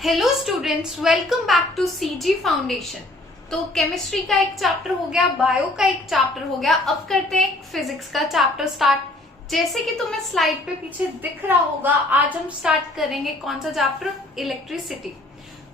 Hello students, welcome back to CG foundation. तो chemistry का एक चैप्टर हो गया, बायो का एक चैप्टर हो गया, अब करते हैं फिजिक्स का चैप्टर स्टार्ट। जैसे कि तुम्हें स्लाइड पे पीछे दिख रहा होगा, आज हम स्टार्ट करेंगे कौन सा चैप्टर? इलेक्ट्रिसिटी।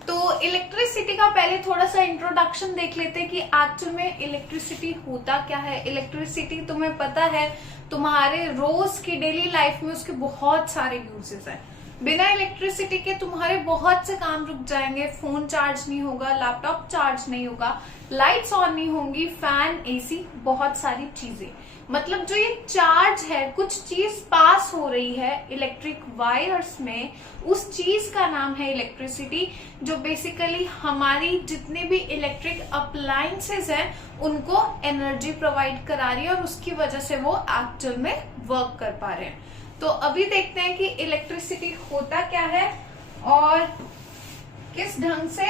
तो इलेक्ट्रिसिटी का पहले थोड़ा सा इंट्रोडक्शन देख लेते हैं कि एक्चुअल में इलेक्ट्रिसिटी होता क्या है। इलेक्ट्रिसिटी तुम्हें पता है, तुम्हारे रोज की डेली लाइफ में उसके बहुत सारे यूजेस हैं। बिना इलेक्ट्रिसिटी के तुम्हारे बहुत से काम रुक जाएंगे। फोन चार्ज नहीं होगा, लैपटॉप चार्ज नहीं होगा, लाइट्स ऑन नहीं होंगी, फैन, एसी, बहुत सारी चीजें। मतलब जो ये चार्ज है, कुछ चीज पास हो रही है इलेक्ट्रिक वायर्स में, उस चीज का नाम है इलेक्ट्रिसिटी, जो बेसिकली हमारी जितने भी इलेक्ट्रिक अप्लायंसेस हैं उनको एनर्जी प्रोवाइड करा रही है और उसकी वजह से वो एक्चुअल में वर्क कर पा रहे हैं। तो अभी देखते हैं कि इलेक्ट्रिसिटी होता क्या है और किस ढंग से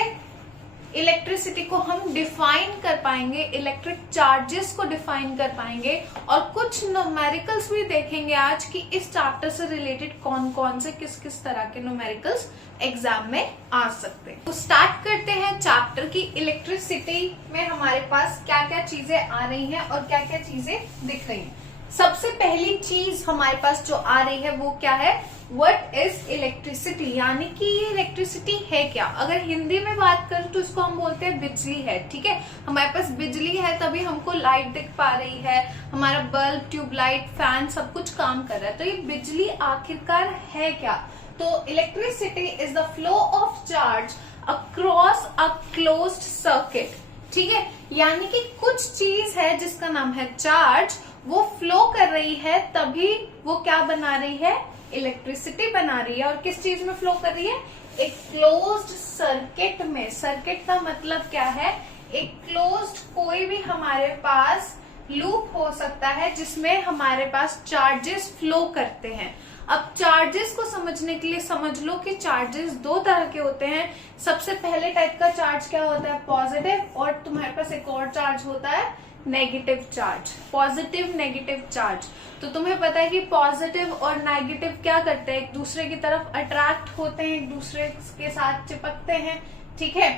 इलेक्ट्रिसिटी को हम डिफाइन कर पाएंगे, इलेक्ट्रिक चार्जेस को डिफाइन कर पाएंगे और कुछ न्यूमेरिकल्स भी देखेंगे आज कि इस चैप्टर से रिलेटेड कौन कौन से किस किस तरह के न्यूमेरिकल्स एग्जाम में आ सकते हैं। तो स्टार्ट करते हैं चैप्टर की। इलेक्ट्रिसिटी में हमारे पास क्या क्या चीजें आ रही हैं और क्या क्या चीजें दिख रही हैं। सबसे पहली चीज हमारे पास जो आ रही है वो क्या है? व्हाट इज इलेक्ट्रिसिटी, यानी कि ये इलेक्ट्रिसिटी है क्या। अगर हिंदी में बात करें तो इसको हम बोलते हैं बिजली है। ठीक है, हमारे पास बिजली है तभी हमको लाइट दिख पा रही है, हमारा बल्ब, ट्यूबलाइट, फैन सब कुछ काम कर रहा है। तो ये बिजली आखिरकार है क्या? तो electricity is the flow of charge across a closed circuit. ठीक है, यानी कि कुछ चीज है जिसका नाम है चार्ज, वो फ्लो कर रही है तभी वो क्या बना रही है? इलेक्ट्रिसिटी बना रही है। और किस चीज में फ्लो कर रही है? एक क्लोज्ड सर्किट में। सर्किट का मतलब क्या है? एक क्लोज्ड कोई भी हमारे पास लूप हो सकता है जिसमें हमारे पास चार्जेस फ्लो करते हैं। अब चार्जेस को समझने के लिए समझ लो कि चार्जेस दो तरह के होते हैं। सबसे पहले टाइप का चार्ज क्या होता है? पॉजिटिव, और तुम्हारे पास एक और चार्ज होता है negative charge. Positive, negative charge. तो तुम्हें पता है कि पॉजिटिव और नेगेटिव क्या करते हैं? एक दूसरे की तरफ अट्रैक्ट होते हैं, एक दूसरे के साथ चिपकते हैं। ठीक है,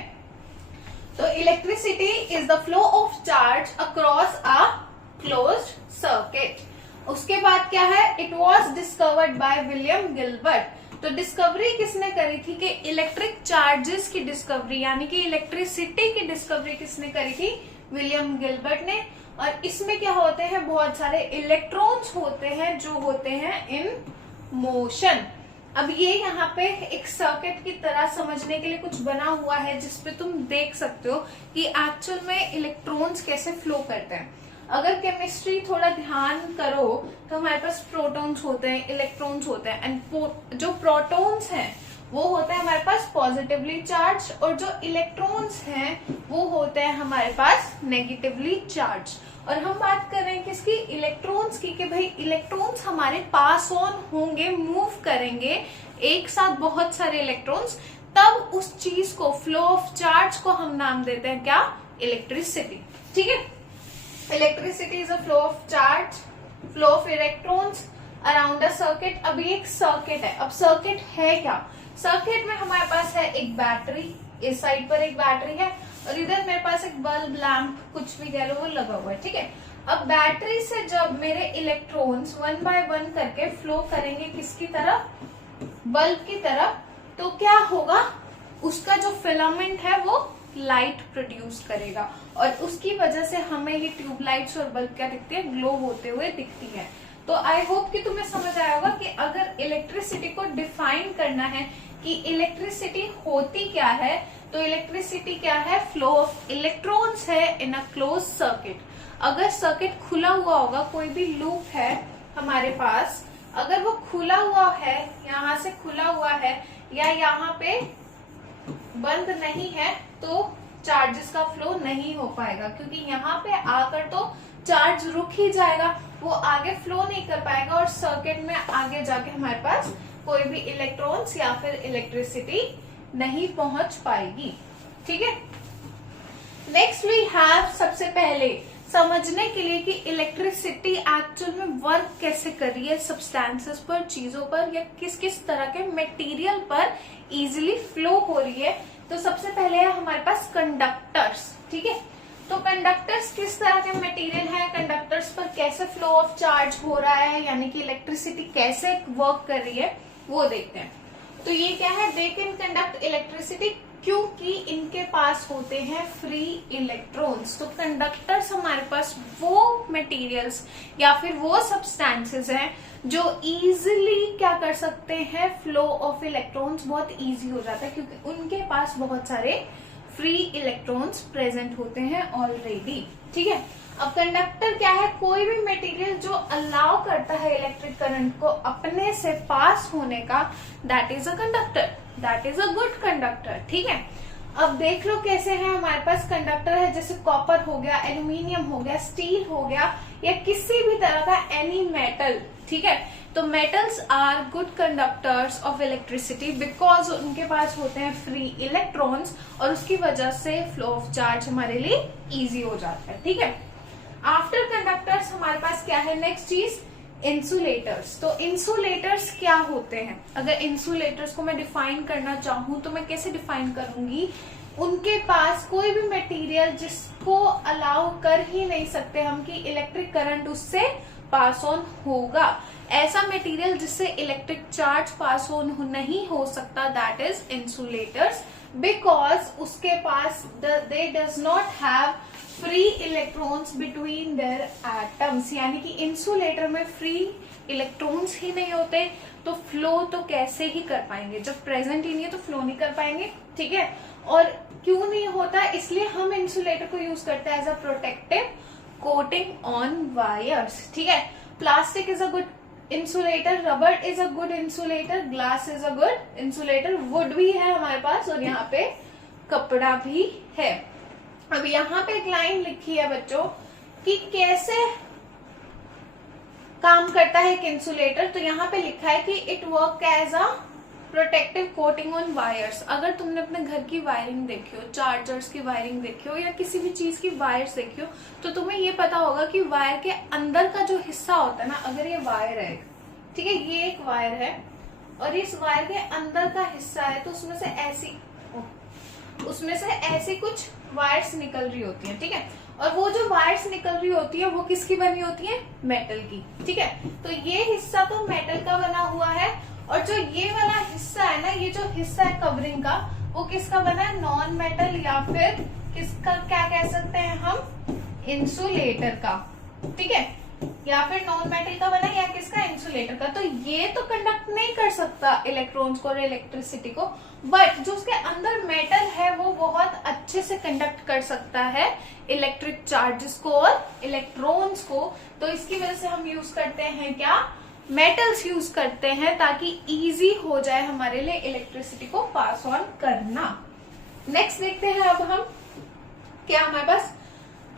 तो electricity is the flow of charge across a closed circuit. उसके बाद क्या है? It was discovered by William Gilbert. तो डिस्कवरी किसने करी थी? कि इलेक्ट्रिक चार्जेस की डिस्कवरी, यानी कि इलेक्ट्रिसिटी की डिस्कवरी किसने करी थी? विलियम गिलबर्ट ने। और इसमें क्या होते हैं? बहुत सारे इलेक्ट्रॉन्स होते हैं जो होते हैं इन मोशन। अब ये यहाँ पे एक सर्किट की तरह समझने के लिए कुछ बना हुआ है जिसपे तुम देख सकते हो कि एक्चुअल में इलेक्ट्रॉन्स कैसे फ्लो करते हैं। अगर केमिस्ट्री थोड़ा ध्यान करो तो हमारे पास प्रोटॉन्स होते हैं, इलेक्ट्रॉन्स होते हैं, एंड जो प्रोटॉन्स हैं वो होते हैं हमारे पास पॉजिटिवली चार्ज, और जो इलेक्ट्रॉन्स हैं वो होते हैं हमारे पास नेगेटिवली चार्ज। और हम बात कर रहे हैं किसकी? इलेक्ट्रॉन्स की। कि भाई इलेक्ट्रॉन्स हमारे पास ऑन होंगे, मूव करेंगे एक साथ बहुत सारे इलेक्ट्रॉन्स, तब उस चीज को, फ्लो ऑफ चार्ज को हम नाम देते हैं क्या? इलेक्ट्रिसिटी। ठीक है, electricity is a flow of charge, flow of electrons around a circuit. अब ये एक सर्किट है। अब सर्किट है क्या? सर्किट में हमारे पास है एक बैटरी, इस साइड पर एक बैटरी है और इधर मेरे पास एक बल्ब, लैंप, कुछ भी कह लो, वो लगा हुआ है। ठीक है, अब बैटरी से जब मेरे इलेक्ट्रॉन्स वन बाय वन करके फ्लो करेंगे किसकी तरफ? बल्ब की तरफ, तो क्या होगा? उसका जो फिलामेंट है वो लाइट प्रोड्यूस करेगा और उसकी वजह से हमें ये ट्यूबलाइट्स और बल्ब क्या दिखती है? ग्लो होते हुए दिखती है। तो आई होप कि तुम्हें समझ आया होगा कि अगर इलेक्ट्रिसिटी को डिफाइन करना है कि इलेक्ट्रिसिटी होती क्या है, तो इलेक्ट्रिसिटी क्या है? फ्लो ऑफ इलेक्ट्रॉन्स है इन अ क्लोज सर्किट। अगर सर्किट खुला हुआ होगा, कोई भी लूप है हमारे पास, अगर वो खुला हुआ है, यहाँ से खुला हुआ है या यहाँ पे बंद नहीं है, तो चार्जेस का फ्लो नहीं हो पाएगा, क्योंकि यहाँ पे आकर तो चार्ज रुक ही जाएगा, वो आगे फ्लो नहीं कर पाएगा और सर्किट में आगे जाके हमारे पास कोई भी इलेक्ट्रॉन्स या फिर इलेक्ट्रिसिटी नहीं पहुंच पाएगी। ठीक है, नेक्स्ट वी हैव, सबसे पहले समझने के लिए कि इलेक्ट्रिसिटी एक्चुअल में वर्क कैसे कर रही है सब्सटेंसेस पर, चीजों पर, या किस किस तरह के मटेरियल पर इजीली फ्लो हो रही है। तो सबसे पहले है हमारे पास कंडक्टर्स। ठीक है, तो कंडक्टर्स किस तरह के मटेरियल है, कंडक्टर्स पर कैसे फ्लो ऑफ चार्ज हो रहा है, यानी कि इलेक्ट्रिसिटी कैसे वर्क कर रही है, वो देखते हैं। तो ये क्या है, दे कैन कंडक्ट इलेक्ट्रिसिटी, क्योंकि इनके पास होते हैं फ्री इलेक्ट्रॉन्स। तो कंडक्टर्स हमारे पास वो मटेरियल्स या फिर वो सब्सटेंसेस हैं जो इजीली क्या कर सकते हैं, फ्लो ऑफ इलेक्ट्रॉन्स बहुत इजी हो जाता है, क्योंकि उनके पास बहुत सारे फ्री इलेक्ट्रॉन्स प्रेजेंट होते हैं ऑलरेडी। ठीक है, अब कंडक्टर क्या है, कोई भी मटेरियल जो अलाउ करता है इलेक्ट्रिक करंट को अपने से पास होने का, that is a conductor, that is a good conductor. ठीक है, अब देख लो कैसे है हमारे पास कंडक्टर है, जैसे कॉपर हो गया, एल्यूमिनियम हो गया, स्टील हो गया, या किसी भी तरह का एनी मेटल। ठीक है, तो metals are good conductors of electricity because उनके पास होते हैं फ्री इलेक्ट्रॉन्स, और उसकी वजह से फ्लो ऑफ चार्ज हमारे लिए इजी हो जाता है। ठीक है, आफ्टर कंडक्टर्स हमारे पास क्या है, नेक्स्ट चीज इंसुलेटर्स। तो इंसुलेटर्स क्या होते हैं, अगर इंसुलेटर्स को मैं डिफाइन करना चाहूं तो मैं कैसे डिफाइन करूंगी, उनके पास कोई भी मटेरियल जिसको अलाउ कर ही नहीं सकते हम कि इलेक्ट्रिक करंट उससे पास ऑन होगा, ऐसा मटेरियल जिससे इलेक्ट्रिक चार्ज पास ऑन नहीं हो सकता, दैट इज इंसुलेटर्स, बिकॉज उसके पास they does not have free electrons between their atoms, यानी कि इंसुलेटर में फ्री इलेक्ट्रॉन्स ही नहीं होते, तो फ्लो तो कैसे ही कर पाएंगे, जब प्रेजेंट ही नहीं है तो फ्लो नहीं कर पाएंगे। ठीक है, और क्यों नहीं होता, इसलिए हम इंसुलेटर को यूज करते हैं as a protective coating on wires. ठीक है, plastic is a good insulator, rubber is a good insulator, glass is a good insulator, wood भी है हमारे पास, और यहाँ पे कपड़ा भी है। अब यहाँ पे एक लाइन लिखी है बच्चों कि कैसे काम करता है एक इंसुलेटर, तो यहाँ पे लिखा है कि it work as a protective coating on wires. अगर तुमने अपने घर की वायरिंग देखी हो, चार्जर्स की वायरिंग देखी हो, या किसी भी चीज की वायर्स देखी हो, तो तुम्हें ये पता होगा कि वायर के अंदर का जो हिस्सा होता है ना, अगर ये वायर है, ठीक है, ये एक वायर है, और इस वायर के अंदर का हिस्सा है, तो उसमें से ऐसी कुछ वायर्स निकल रही होती हैं। ठीक है, और वो जो वायर्स निकल रही होती है वो किसकी बनी होती है, मेटल की। ठीक है, तो ये हिस्सा तो मेटल का बना हुआ है, और जो ये वाला हिस्सा है ना, ये जो हिस्सा है कवरिंग का, वो किसका बना है, नॉन मेटल, या फिर किसका क्या कह सकते हैं हम, इंसुलेटर का। ठीक है, या फिर नॉन मेटल का बना, या किसका, इंसुलेटर का। तो ये तो कंडक्ट नहीं कर सकता इलेक्ट्रॉन्स को और इलेक्ट्रिसिटी को, बट जो उसके अंदर मेटल है वो बहुत अच्छे से कंडक्ट कर सकता है इलेक्ट्रिक चार्जेस को और इलेक्ट्रॉन्स को। तो इसकी वजह से हम यूज करते हैं क्या, मेटल्स यूज करते हैं, ताकि इजी हो जाए हमारे लिए इलेक्ट्रिसिटी को पास ऑन करना। नेक्स्ट देखते हैं अब हम क्या हमारे पास,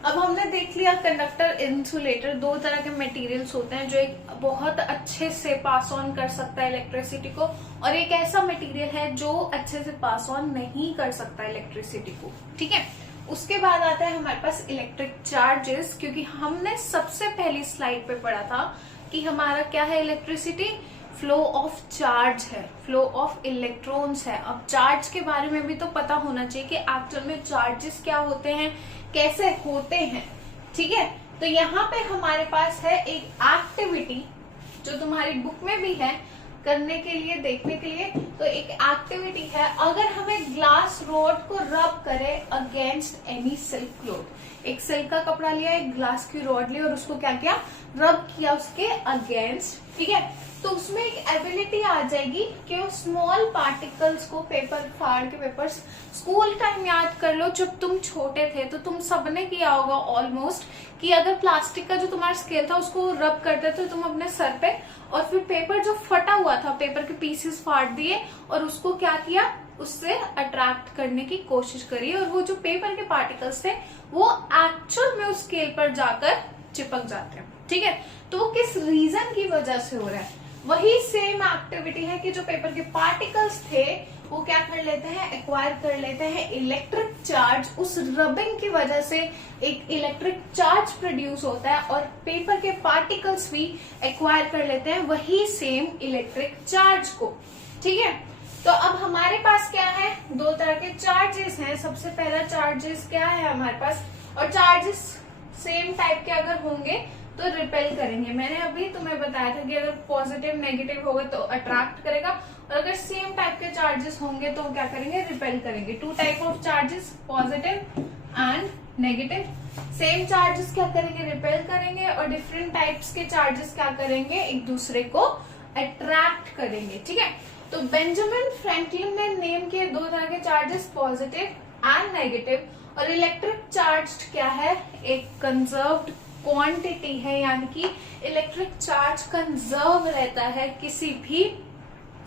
अब हमने देख लिया कंडक्टर, इंसुलेटर, दो तरह के मटेरियल्स होते हैं जो एक बहुत अच्छे से पास ऑन कर सकता है इलेक्ट्रिसिटी को, और एक ऐसा मटेरियल है जो अच्छे से पास ऑन नहीं कर सकता इलेक्ट्रिसिटी को। ठीक है, उसके बाद आता है हमारे पास इलेक्ट्रिक चार्जेस, क्योंकि हमने सबसे पहली स्लाइड पे पढ़ा था कि हमारा क्या है, इलेक्ट्रिसिटी फ्लो ऑफ चार्ज है, फ्लो ऑफ इलेक्ट्रॉन्स है। अब चार्ज के बारे में भी तो पता होना चाहिए कि एक्चुअल में चार्जेस क्या होते हैं, कैसे होते हैं। ठीक है, तो यहाँ पे हमारे पास है एक एक्टिविटी जो तुम्हारी बुक में भी है करने के लिए, देखने के लिए। तो एक एक्टिविटी है, अगर हमें ग्लास रोड को रब करे अगेंस्ट एनी सिल्क क्लॉथ, एक सिल्क का कपड़ा लिया, एक ग्लास की रोड ली, और उसको क्या किया, रब किया उसके अगेंस्ट। ठीक है, तो उसमें एक एबिलिटी आ जाएगी कि वो स्मॉल पार्टिकल्स को, पेपर फाड़ के, पेपर्स, स्कूल टाइम याद कर लो, जब तुम छोटे थे तो तुम सबने किया होगा ऑलमोस्ट, कि अगर प्लास्टिक का जो तुम्हारा स्केल था उसको रब करते थे तुम अपने सर पे, और फिर पेपर जो फटा हुआ था, पेपर के पीसेस फाड़ दिए, और उसको क्या किया, उससे अट्रैक्ट करने की कोशिश करी, और वो जो पेपर के पार्टिकल्स थे वो एक्चुअल में उस स्केल पर जाकर चिपक जाते हैं। ठीक है, तो वो किस रीजन की वजह से हो रहा है, वही सेम एक्टिविटी है कि जो पेपर के पार्टिकल्स थे वो क्या कर लेते हैं, एक्वायर कर लेते हैं इलेक्ट्रिक चार्ज। उस रबिंग की वजह से एक इलेक्ट्रिक चार्ज प्रोड्यूस होता है और पेपर के पार्टिकल्स भी एक्वायर कर लेते हैं वही सेम इलेक्ट्रिक चार्ज को। ठीक है, तो अब हमारे पास क्या है, दो तरह के चार्जेस हैं। सबसे पहला चार्जेस क्या है हमारे पास, और चार्जेस सेम टाइप के अगर होंगे तो रिपेल करेंगे। मैंने अभी तुम्हें बताया था कि अगर पॉजिटिव नेगेटिव होगा तो अट्रैक्ट करेगा, और अगर सेम टाइप के चार्जेस होंगे तो क्या करेंगे, रिपेल करेंगे। Two type of charges, positive and negative. Same charges क्या करेंगे, रिपेल करेंगे, और डिफरेंट टाइप्स के चार्जेस क्या करेंगे, एक दूसरे को अट्रैक्ट करेंगे। ठीक है, तो बेंजामिन फ्रैंकलिन ने नेम किए दो तरह के चार्जेस, पॉजिटिव एंड नेगेटिव। और इलेक्ट्रिक चार्ज क्या है, एक कंजर्व्ड क्वांटिटी है, यानी कि इलेक्ट्रिक चार्ज कंजर्व रहता है किसी भी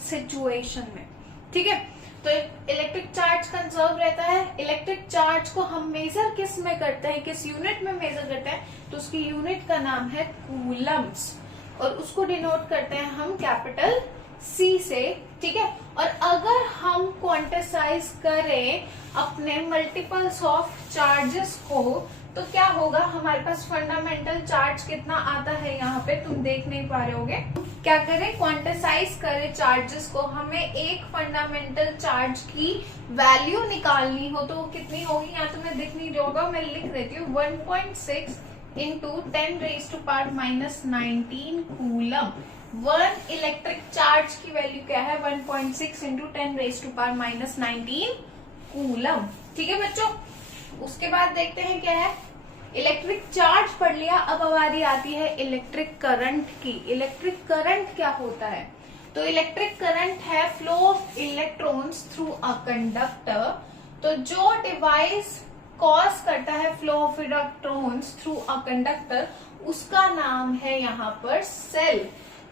सिचुएशन में। ठीक है, तो इलेक्ट्रिक चार्ज कंजर्व रहता है। इलेक्ट्रिक चार्ज को हम मेजर किस में करते हैं, किस यूनिट में मेजर करते हैं, तो उसकी यूनिट का नाम है कूलम्स, और उसको डिनोट करते हैं हम कैपिटल C से। ठीक है, और अगर हम क्वांटिसाइज करें अपने मल्टीपल्स ऑफ चार्जेस को तो क्या होगा, हमारे पास फंडामेंटल चार्ज कितना आता है, यहाँ पे तुम देख नहीं पा रहे होगे। क्या करें, क्वांटिसाइज करें चार्जेस को, हमें एक फंडामेंटल चार्ज की वैल्यू निकालनी हो तो वो कितनी होगी, यहाँ तुम्हें दिख नहीं रहा होगा, मैं लिख देती हूँ 1.6 into 10⁻⁻19 coulomb. One electric charge की वैल्यू क्या है, 1.6 इंटू 10⁻⁻19 कूलम। ठीक है बच्चों, उसके बाद देखते हैं क्या है, इलेक्ट्रिक चार्ज पढ़ लिया। अब हमारी आती है इलेक्ट्रिक करंट की। इलेक्ट्रिक करंट क्या होता है, तो इलेक्ट्रिक करंट है flow of electrons through a conductor. तो जो डिवाइस कॉज करता है flow of electrons through a conductor, उसका नाम है यहाँ पर सेल।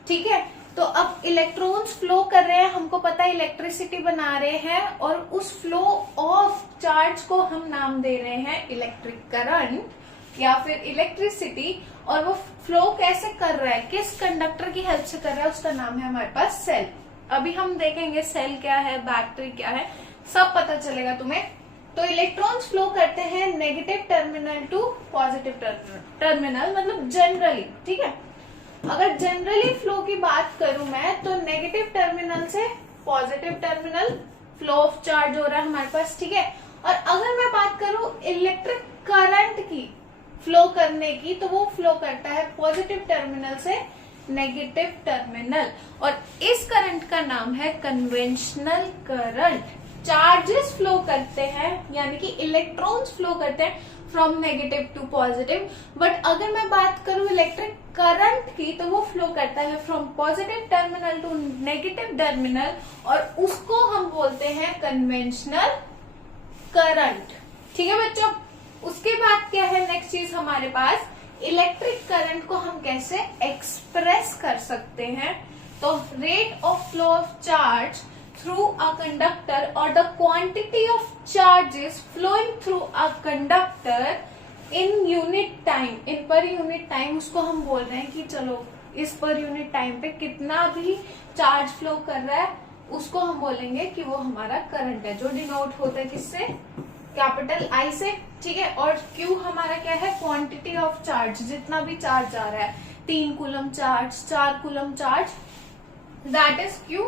ठीक है, तो अब इलेक्ट्रॉन्स फ्लो कर रहे हैं, हमको पता है इलेक्ट्रिसिटी बना रहे हैं, और उस फ्लो ऑफ चार्ज को हम नाम दे रहे हैं इलेक्ट्रिक करंट या फिर इलेक्ट्रिसिटी। और वो फ्लो कैसे कर रहा है, किस कंडक्टर की हेल्प से कर रहा है, उसका नाम है हमारे पास सेल। अभी हम देखेंगे सेल क्या है, बैटरी क्या है, सब पता चलेगा तुम्हें। तो इलेक्ट्रॉन्स फ्लो करते हैं negative terminal to positive terminal, मतलब जनरली। ठीक है, अगर जनरली फ्लो की बात करूं मैं, तो नेगेटिव टर्मिनल से positive terminal flow of charge हो रहा है हमारे पास। ठीक है, और अगर मैं बात करूं इलेक्ट्रिक करंट की फ्लो करने की, तो वो फ्लो करता है पॉजिटिव टर्मिनल से नेगेटिव टर्मिनल, और इस करंट का नाम है कन्वेंशनल करंट। चार्जेस फ्लो करते हैं, यानी कि इलेक्ट्रॉन्स फ्लो करते हैं from negative to positive, but अगर मैं बात करूं इलेक्ट्रिक करंट की, तो वो फ्लो करता है from positive terminal to negative terminal, और उसको हम बोलते हैं कन्वेंशनल करंट। ठीक है बच्चों, उसके बाद क्या है नेक्स्ट चीज हमारे पास, इलेक्ट्रिक करंट को हम कैसे एक्सप्रेस कर सकते हैं। तो rate of flow of charge through a conductor or the quantity of charges flowing through a conductor in unit time, in per unit time, उसको हम बोल रहे हैं कि चलो इस पर यूनिट टाइम पे कितना भी चार्ज फ्लो कर रहा है उसको हम बोलेंगे कि वो हमारा करंट है, जो डिनोट होता है किससे, कैपिटल I से। ठीक है, और Q हमारा क्या है, क्वांटिटी ऑफ चार्ज, जितना भी चार्ज आ रहा है, 3 coulomb charge, 4 coulomb charge, that is Q।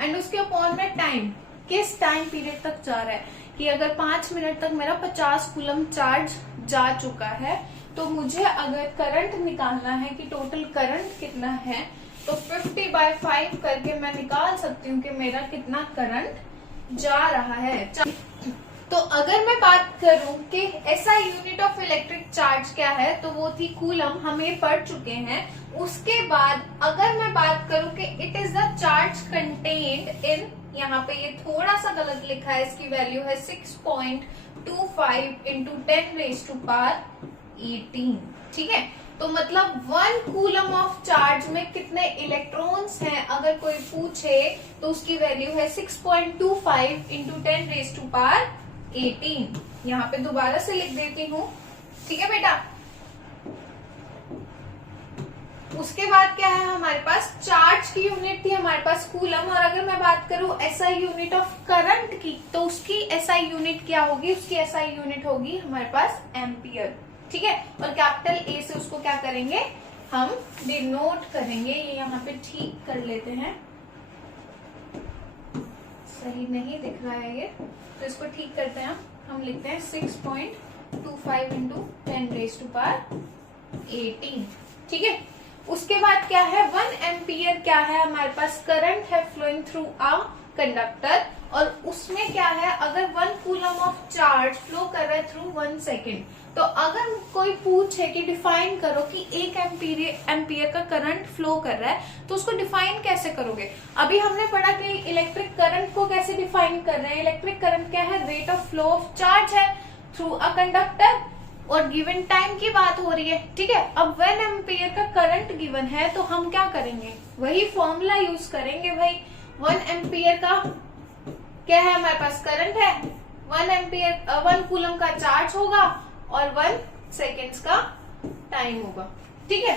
And उसके अपॉन में टाइम, किस टाइम पीरियड तक जा रहा है, कि अगर 5 मिनट तक मेरा 50 कूलम चार्ज जा चुका है, तो मुझे अगर करंट निकालना है कि टोटल करंट कितना है, तो 50/5 करके मैं निकाल सकती हूँ कि मेरा कितना करंट जा रहा है। तो अगर मैं बात करूं कि ऐसा यूनिट ऑफ इलेक्ट्रिक चार्ज क्या है, तो वो थी कूलम, हम ये पढ़ चुके हैं। उसके बाद अगर मैं बात करूं कि it is the charge contained in, यहाँ पे ये थोड़ा सा गलत लिखा है, इसकी वैल्यू है 6.25 इंटू 10⁻18। ठीक है, तो मतलब 1 कूलम ऑफ चार्ज में कितने इलेक्ट्रॉन्स हैं अगर कोई पूछे, तो उसकी वैल्यू है 6.25 इंटू 10⁻18। यहाँ पे दोबारा से लिख देती हूँ। ठीक है बेटा, उसके बाद क्या है हमारे पास, चार्ज की यूनिट थी हमारे पास कूलम, और अगर मैं बात करूं एसआई यूनिट ऑफ करंट की, तो उसकी एसआई यूनिट क्या होगी, उसकी एसआई यूनिट होगी हमारे पास एम्पियर। ठीक है, और कैपिटल ए से उसको क्या करेंगे, हम डिनोट करेंगे। ये यहाँ पे ठीक कर लेते हैं, सही नहीं दिख रहा है ये, तो इसको ठीक करते हैं हम लिखते हैं 6.25 इंटू 10⁻18। ठीक है, उसके बाद क्या है, 1 एम्पियर क्या है हमारे पास, करंट है फ्लोइंग थ्रू अ कंडक्टर, और उसमें क्या है, अगर 1 कूलम ऑफ चार्ज फ्लो कर रहा है थ्रू 1 सेकेंड, तो अगर कोई पूछे कि डिफाइन करो कि 1 एम्पियर का करंट फ्लो कर रहा है, तो उसको डिफाइन कैसे करोगे। अभी हमने पढ़ा कि इलेक्ट्रिक करंट को कैसे डिफाइन कर रहे हैं। इलेक्ट्रिक करंट क्या है, rate of flow of charge है थ्रू अ कंडक्टर, और गिवन टाइम की बात हो रही है। ठीक है, अब 1 एम्पियर का करंट गिवन है, तो हम क्या करेंगे, वही फॉर्मूला यूज करेंगे भाई। 1 एम्पियर का क्या है हमारे पास, करंट है, 1 एम्पियर 1 कूलम का चार्ज होगा, और 1 सेकेंड्स का टाइम होगा। ठीक है,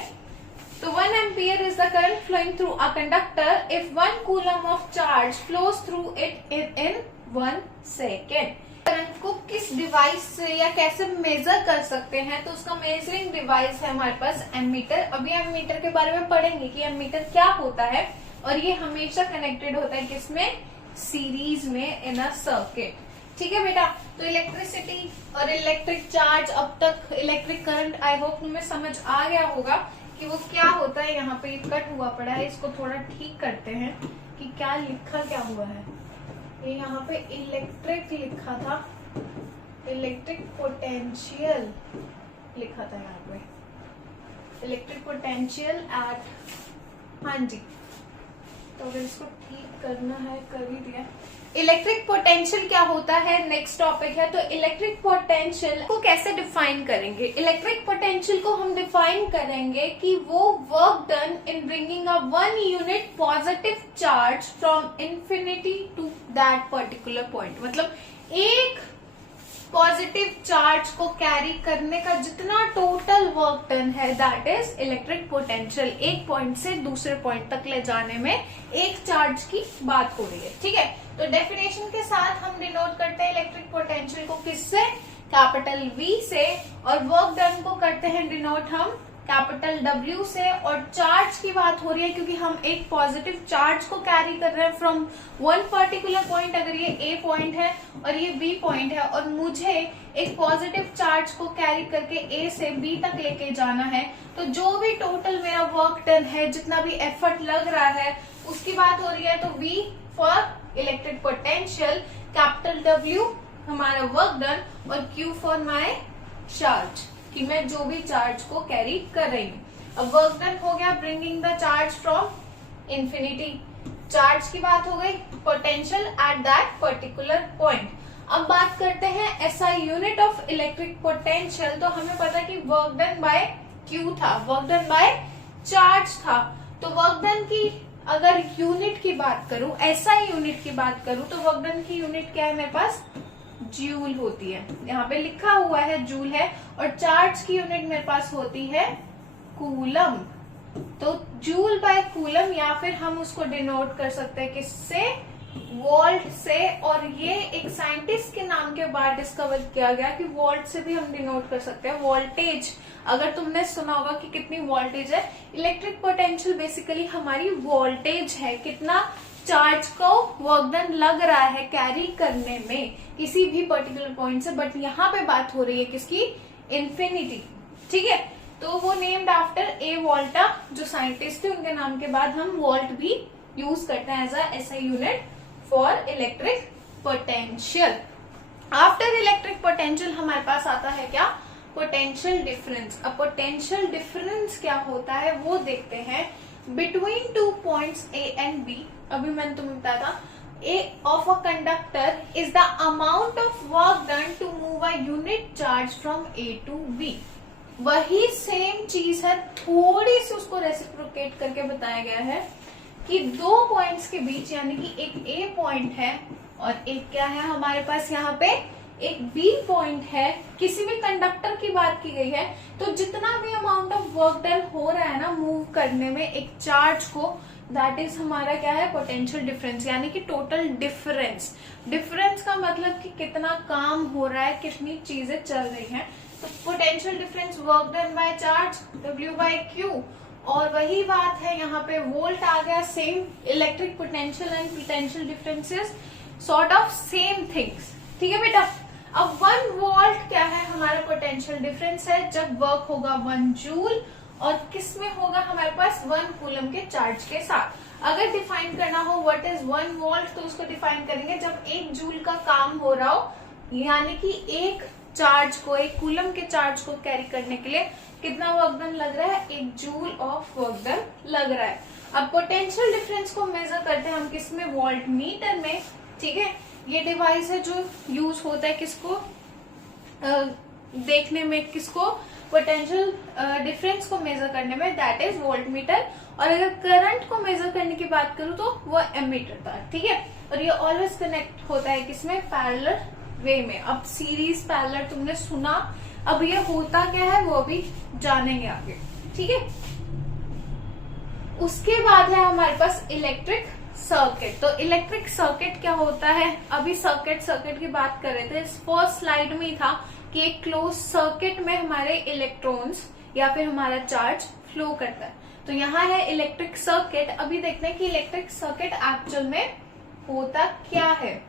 तो 1 ampere is the current flowing through a conductor if 1 coulomb of charge flows through it in 1 second. Current को किस डिवाइस से या कैसे मेजर कर सकते हैं, तो उसका मेजरिंग डिवाइस है हमारे पास एमीटर। अभी एमीटर के बारे में पढ़ेंगे कि एमीटर क्या होता है, और ये हमेशा कनेक्टेड होता है किसमें, सीरीज में इन अ सर्किट। ठीक है बेटा, तो इलेक्ट्रिसिटी और इलेक्ट्रिक चार्ज, अब तक इलेक्ट्रिक करंट आई होप तुम्हें समझ आ गया होगा कि वो क्या होता है। यहाँ पे कट हुआ पड़ा है, इसको थोड़ा ठीक करते हैं कि क्या लिखा क्या हुआ है। ये यहाँ पे इलेक्ट्रिक लिखा था, इलेक्ट्रिक पोटेंशियल लिखा था यहाँ पे, इलेक्ट्रिक पोटेंशियल एट, हाँ जी, तो अगर इसको ठीक करना है, कर ही दिया। इलेक्ट्रिक पोटेंशियल क्या होता है, नेक्स्ट टॉपिक है। तो इलेक्ट्रिक पोटेंशियल को कैसे डिफाइन करेंगे, इलेक्ट्रिक पोटेंशियल को हम डिफाइन करेंगे कि वो work done in bringing a 1 unit positive charge from infinity to that particular point. मतलब एक पॉजिटिव चार्ज को कैरी करने का जितना टोटल वर्क डन है, दैट इज इलेक्ट्रिक पोटेंशियल। एक पॉइंट से दूसरे पॉइंट तक ले जाने में एक चार्ज की बात हो रही है। ठीक है, तो डेफिनेशन के साथ हम डिनोट करते हैं इलेक्ट्रिक पोटेंशियल को किससे, कैपिटल V से, और वर्क डन को करते हैं डिनोट हम कैपिटल W से। और चार्ज की बात हो रही है क्योंकि हम एक पॉजिटिव चार्ज को कैरी कर रहे हैं फ्रॉम 1 पर्टिकुलर पॉइंट। अगर ये A पॉइंट है और ये B पॉइंट है, और मुझे एक पॉजिटिव चार्ज को कैरी करके A से B तक लेके जाना है, तो जो भी टोटल मेरा वर्क डन है, जितना भी एफर्ट लग रहा है, उसकी बात हो रही है। तो V for electric potential, capital W हमारा वर्क डन, और Q फॉर माई चार्ज, कि मैं जो भी चार्ज को कैरी कर रही हूँ। अब वर्क डन हो गया bringing the charge from infinity, charge की बात हो गई, potential at that particular point. अब बात करते हैं SI unit of electric potential. तो हमें पता कि वर्क डन बाय क्यू था, वर्क डन बाय चार्ज था। तो वर्क डन की अगर यूनिट की बात करूं, एसआई यूनिट की बात करूं, तो वर्क डन की यूनिट क्या है मेरे पास, जूल होती है। यहाँ पे लिखा हुआ है जूल है, और चार्ज की यूनिट मेरे पास होती है कूलम। तो जूल बाय कूलम, या फिर हम उसको डिनोट कर सकते हैं किससे, वोल्ट से। और ये एक साइंटिस्ट के नाम के बाद डिस्कवर किया गया कि वोल्ट से भी हम डिनोट कर सकते हैं वोल्टेज। अगर तुमने सुना होगा कि कितनी वोल्टेज है, इलेक्ट्रिक पोटेंशियल बेसिकली हमारी वोल्टेज है, कितना चार्ज को वर्क डन लग रहा है कैरी करने में किसी भी पर्टिकुलर पॉइंट से। बट यहाँ पे बात हो रही है किसकी, इन्फिनिटी। ठीक है, तो वो नेम्ड आफ्टर ए वोल्टा, जो साइंटिस्ट थे उनके नाम के बाद हम वोल्ट भी यूज करते हैं as a SI unit for electric potential. After electric potential हमारे पास आता है क्या, पोटेंशियल डिफरेंस। अब पोटेंशियल डिफरेंस क्या होता है वो देखते हैं। Between 2 points A and B, अभी मैंने तुम्हें बताया था, A of a conductor is the amount of work done to move a unit charge from A to B। वही सेम चीज है, थोड़ी सी उसको रेसिप्रोकेट करके बताया गया है कि 2 पॉइंट्स के बीच, यानी कि एक A पॉइंट है और एक क्या है हमारे पास यहाँ पे एक बी पॉइंट है, किसी भी कंडक्टर की बात की गई है, तो जितना भी अमाउंट ऑफ वर्क डन हो रहा है ना मूव करने में एक चार्ज को, दैट इज हमारा क्या है, पोटेंशियल डिफरेंस, यानी कि टोटल डिफरेंस। डिफरेंस का मतलब कि कितना काम हो रहा है, कितनी चीजें चल रही हैं। तो potential difference work done by charge W by Q। और वही बात है यहाँ पे वोल्ट आ गया, same electric potential and potential differences sort of same things. ठीक है बेटा। अब 1 वोल्ट क्या है, हमारा पोटेंशियल डिफरेंस है जब वर्क होगा 1 जूल, और किस में होगा हमारे पास 1 कूलम के चार्ज के साथ। अगर डिफाइन करना हो व्हाट इज 1 वोल्ट, तो उसको डिफाइन करेंगे जब 1 जूल का काम हो रहा हो, यानी कि एक चार्ज को, एक कूलम के चार्ज को कैरी करने के लिए कितना वर्क डन लग रहा है, 1 जूल ऑफ वर्क डन लग रहा है। अब पोटेंशियल डिफरेंस को मेजर करते हैं हम किसमें, वोल्ट मीटर में। ठीक है, ये डिवाइस है जो यूज होता है किसको देखने में, किसको, पोटेंशियल डिफरेंस को मेजर करने में, दैट इज वोल्ट मीटर। और अगर करंट को मेजर करने की बात करूं तो वो एमीटर था। ठीक है, और ये ऑलवेज कनेक्ट होता है किसमें, पैरेलल वे में। अब सीरीज पैरेलल तुमने सुना, अब ये होता क्या है वो भी जानेंगे आगे। ठीक है, उसके बाद है हमारे पास इलेक्ट्रिक सर्किट। तो इलेक्ट्रिक सर्किट क्या होता है, अभी सर्किट की बात कर रहे थे, फर्स्ट स्लाइड में ही था कि एक क्लोज सर्किट में हमारे इलेक्ट्रॉन्स या फिर हमारा चार्ज फ्लो करता है। तो यहाँ है इलेक्ट्रिक सर्किट। अभी देखते हैं कि इलेक्ट्रिक सर्किट एक्चुअल में होता क्या है।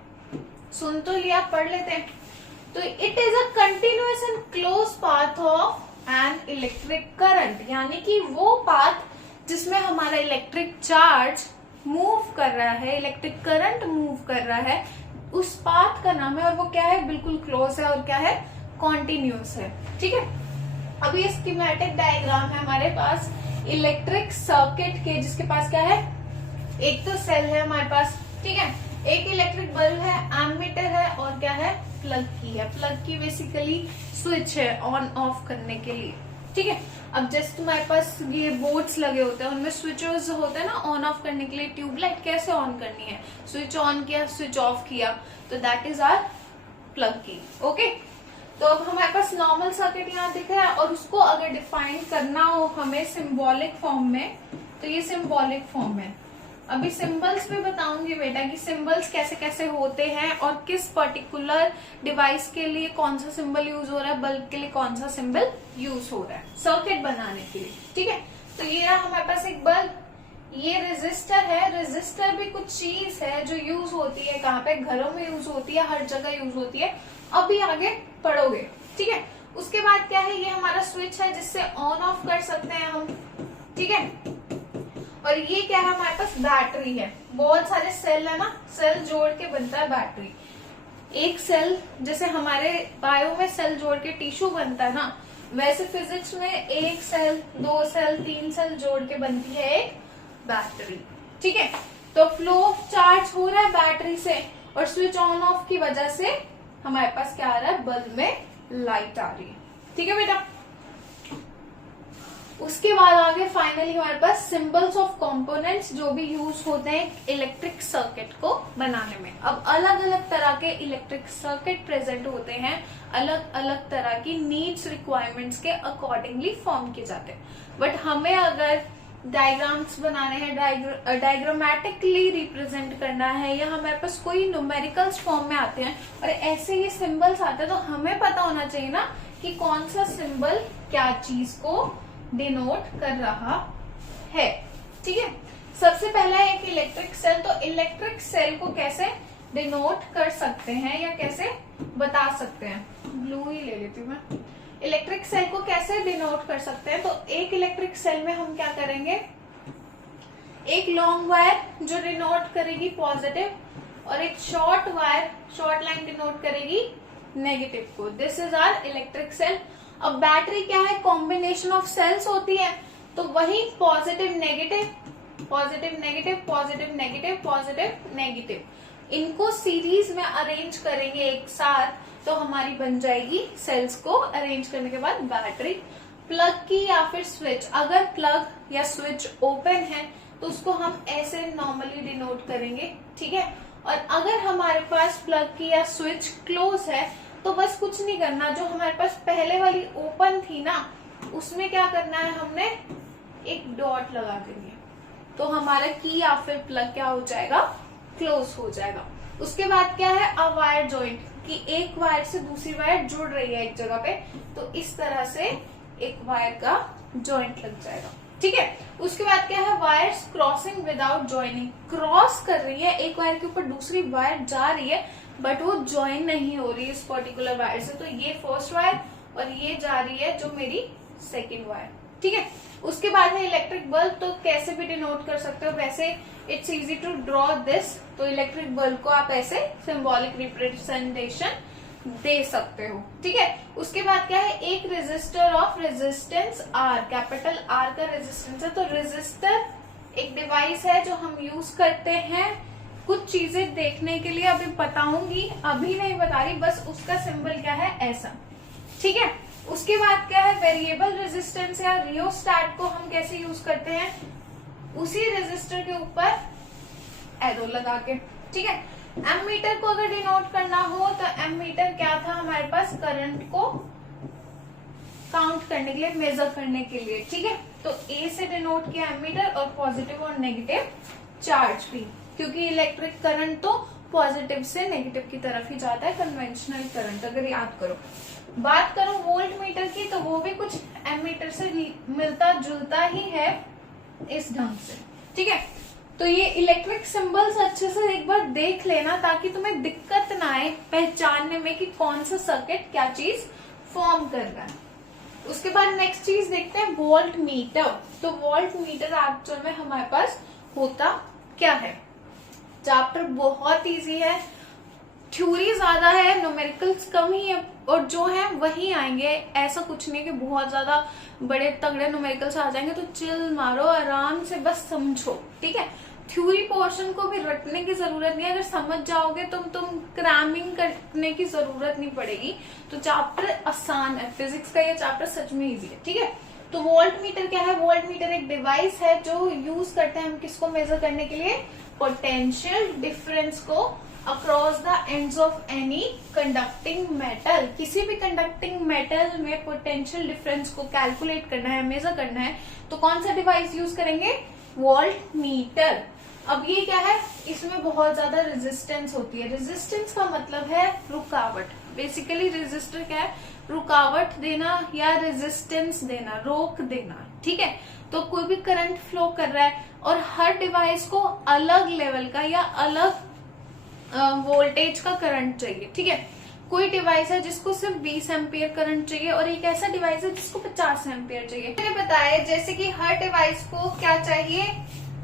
सुन तो लिया, पढ़ लेते हैं। तो it is a continuous and close path of an electric current, यानी कि वो पाथ जिसमें हमारा इलेक्ट्रिक चार्ज मूव कर रहा है, इलेक्ट्रिक करंट मूव कर रहा है, उस पाथ का नाम है, और वो क्या है, बिल्कुल क्लोज है और क्या है, कॉन्टिन्यूअस है। ठीक है, अभी स्कीमेटिक डायग्राम है हमारे पास इलेक्ट्रिक सर्किट के, जिसके पास क्या है, एक तो सेल है हमारे पास, ठीक है, एक इलेक्ट्रिक बल्ब है, एमीटर है, और क्या है, प्लग की है। प्लग की बेसिकली स्विच है ऑन ऑफ करने के लिए। ठीक है, अब जैसे तुम्हारे पास ये बोर्ड्स लगे होते हैं, उनमें स्विचेस होते हैं ना ऑन ऑफ करने के लिए। ट्यूबलाइट कैसे ऑन करनी है, स्विच ऑन किया, स्विच ऑफ किया, तो दैट इज आवर प्लग की। ओके, तो अब हमारे पास नॉर्मल सर्किट यहाँ दिख रहा है, और उसको अगर डिफाइन करना हो हमें सिंबॉलिक फॉर्म में, तो ये सिंबॉलिक फॉर्म है। अभी सिंबल्स में बताऊंगी बेटा कि सिंबल्स कैसे कैसे होते हैं और किस पर्टिकुलर डिवाइस के लिए कौन सा सिंबल यूज हो रहा है, बल्ब के लिए कौन सा सिंबल यूज हो रहा है सर्किट बनाने के लिए। ठीक है, तो ये रहा हमारे पास एक बल्ब, ये रेजिस्टर है। रेजिस्टर भी कुछ चीज है जो यूज होती है, कहाँ पे, घरों में यूज होती है, हर जगह यूज होती है, अभी आगे पढ़ोगे। ठीक है, उसके बाद क्या है, ये हमारा स्विच है जिससे ऑन ऑफ कर सकते हैं हम। ठीक है, और ये क्या है, हमारे पास बैटरी है। बहुत सारे सेल है ना, सेल जोड़ के बनता है बैटरी। एक सेल, जैसे हमारे बायो में सेल जोड़ के टिश्यू बनता है ना, वैसे फिजिक्स में एक सेल, 2 सेल, 3 सेल जोड़ के बनती है एक बैटरी। ठीक है, तो फ्लो ऑफ चार्ज हो रहा है बैटरी से, और स्विच ऑन ऑफ की वजह से हमारे पास क्या आ रहा है, बल्ब में लाइट आ रही है। ठीक है बेटा, उसके बाद आगे फाइनली हमारे पास सिंबल्स ऑफ कंपोनेंट्स जो भी यूज होते हैं इलेक्ट्रिक सर्किट को बनाने में। अब अलग अलग तरह के इलेक्ट्रिक सर्किट प्रेजेंट होते हैं, अलग अलग तरह की नीड्स रिक्वायरमेंट्स के अकॉर्डिंगली फॉर्म किए जाते हैं। बट हमें अगर डायग्राम्स बनाने हैं, डायग्रामेटिकली रिप्रेजेंट करना है, या हमारे पास कोई न्यूमेरिकल्स फॉर्म में आते हैं और ऐसे ही सिंबल्स आते हैं, तो हमें पता होना चाहिए ना कि कौन सा सिंबल क्या चीज को डिनोट कर रहा है। ठीक है, सबसे पहला एक इलेक्ट्रिक सेल। तो इलेक्ट्रिक सेल को कैसे डिनोट कर सकते हैं या कैसे बता सकते हैं, ब्लू ही ले लेती हूँ मैं। इलेक्ट्रिक सेल को कैसे डिनोट कर सकते हैं, तो एक इलेक्ट्रिक सेल में हम क्या करेंगे, एक लॉन्ग वायर जो डिनोट करेगी पॉजिटिव, और एक short wire, short line denote करेगी नेगेटिव को। This is our electric cell. अब बैटरी क्या है, कॉम्बिनेशन ऑफ सेल्स होती है, तो वही positive negative, positive negative, positive negative, positive negative, इनको सीरीज में अरेंज करेंगे एक साथ, तो हमारी बन जाएगी सेल्स को अरेंज करने के बाद बैटरी। प्लग की या फिर स्विच, अगर प्लग या स्विच ओपन है तो उसको हम ऐसे नॉर्मली डिनोट करेंगे। ठीक है, और अगर हमारे पास प्लग की या स्विच क्लोज है तो बस कुछ नहीं करना, जो हमारे पास पहले वाली ओपन थी ना उसमें क्या करना है, हमने एक डॉट लगा देंगे तो हमारा की या फिर प्लग क्या हो जाएगा, क्लोज हो जाएगा। उसके बाद क्या है, अ वायर जॉइंट, कि एक वायर से दूसरी वायर जुड़ रही है एक जगह पे, तो इस तरह से एक वायर का जॉइंट लग जाएगा। ठीक है, उसके बाद क्या है, wires crossing without joining, cross कर रही है एक वायर के ऊपर दूसरी वायर जा रही है बट वो ज्वाइन नहीं हो रही है इस पर्टिकुलर वायर से, तो ये फर्स्ट वायर और ये जा रही है जो मेरी सेकेंड वायर। ठीक है, उसके बाद है इलेक्ट्रिक बल्ब, तो कैसे भी डिनोट कर सकते हो, वैसे it's easy to draw this, तो इलेक्ट्रिक बल्ब को आप ऐसे सिंबॉलिक रिप्रेजेंटेशन दे सकते हो। ठीक है, उसके बाद क्या है, एक resistor of resistance R, capital R का रेजिस्टेंस है, तो रेजिस्टर एक डिवाइस है जो हम यूज करते हैं कुछ चीजें देखने के लिए, अभी बताऊंगी, अभी नहीं बता रही, बस उसका सिंबल क्या है, ऐसा। ठीक है, उसके बाद क्या है, वेरिएबल रेजिस्टेंस या रियोस्टैट को हम कैसे यूज करते हैं, उसी रेजिस्टर के ऊपर एरो लगा के। ठीक है, एमीटर को अगर डिनोट करना हो तो एमीटर क्या था हमारे पास, करंट को काउंट करने के लिए, मेजर करने के लिए। ठीक है, तो ए से डिनोट किया एमीटर, और पॉजिटिव और नेगेटिव चार्ज भी, क्योंकि इलेक्ट्रिक करंट तो पॉजिटिव से नेगेटिव की तरफ ही जाता है, कन्वेंशनल करंट, अगर याद करो। बात करूं वोल्ट मीटर की, तो वो भी कुछ एमीटर से मिलता जुलता ही है इस ढंग से। ठीक है, तो ये इलेक्ट्रिक सिंबल्स अच्छे से एक बार देख लेना ताकि तुम्हें दिक्कत ना आए पहचानने में कि कौन सा सर्किट क्या चीज फॉर्म कर रहा है। उसके बाद नेक्स्ट चीज देखते हैं, वोल्ट मीटर। तो वोल्ट मीटर एक्चुअल में हमारे पास होता क्या है, चैप्टर बहुत इजी है, थ्योरी ज्यादा है, न्यूमेरिकल्स कम ही है, और जो है वही आएंगे, ऐसा कुछ नहीं कि बहुत ज्यादा बड़े तगड़े न्यूमेरिकल्स आ जाएंगे, तो चिल मारो, आराम से बस समझो। ठीक है, थ्योरी पोर्शन को भी रटने की जरूरत नहीं है, अगर समझ जाओगे तुम क्रैमिंग करने की जरूरत नहीं पड़ेगी, तो चैप्टर आसान है, फिजिक्स का ये चैप्टर सच में इजी है। ठीक है, तो वोल्ट मीटर क्या है, वोल्ट मीटर एक डिवाइस है जो यूज करते हैं हम किसको मेजर करने के लिए, पोटेंशियल डिफरेंस को across the ends of any conducting metal, किसी भी कंडक्टिंग मेटल में पोटेंशियल डिफरेंस को कैलकुलेट करना है, मेजर करना है, तो कौन सा डिवाइस यूज करेंगे, वोल्ट मीटर। अब ये क्या है, इसमें बहुत ज्यादा रेजिस्टेंस होती है, रेजिस्टेंस का मतलब है रुकावट, बेसिकली रेजिस्टर क्या है, रुकावट देना या रेजिस्टेंस देना, रोक देना। ठीक है, तो कोई भी करंट फ्लो कर रहा है और हर डिवाइस को अलग लेवल का या अलग वोल्टेज का करंट चाहिए। ठीक है, कोई डिवाइस है जिसको सिर्फ 20 एम्पियर करंट चाहिए और एक ऐसा डिवाइस है जिसको 50 एम्पियर चाहिए। मैंने बताया जैसे कि हर डिवाइस को क्या चाहिए,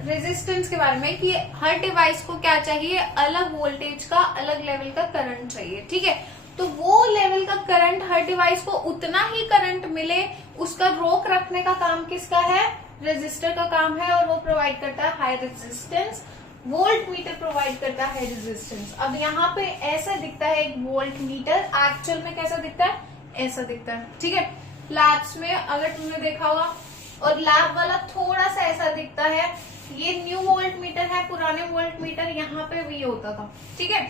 रेजिस्टेंस के बारे में, कि हर डिवाइस को क्या चाहिए, अलग वोल्टेज का, अलग लेवल का करंट चाहिए। ठीक है, तो वो लेवल का करंट हर डिवाइस को उतना ही करंट मिले, उसका रोक रखने का काम किसका है, रेजिस्टर का काम है, और वो प्रोवाइड करता है high resistance. Volt meter provide करता है रेजिस्टेंस। अब यहाँ पे ऐसा दिखता है एक वोल्ट मीटर, एक्चुअल में कैसा दिखता है, ऐसा दिखता है। ठीक है, लैब्स में अगर तुमने देखा होगा, और लैब वाला थोड़ा सा ऐसा दिखता है, ये न्यू वोल्ट मीटर है, पुराने वोल्ट मीटर यहाँ पे भी होता था। ठीक है,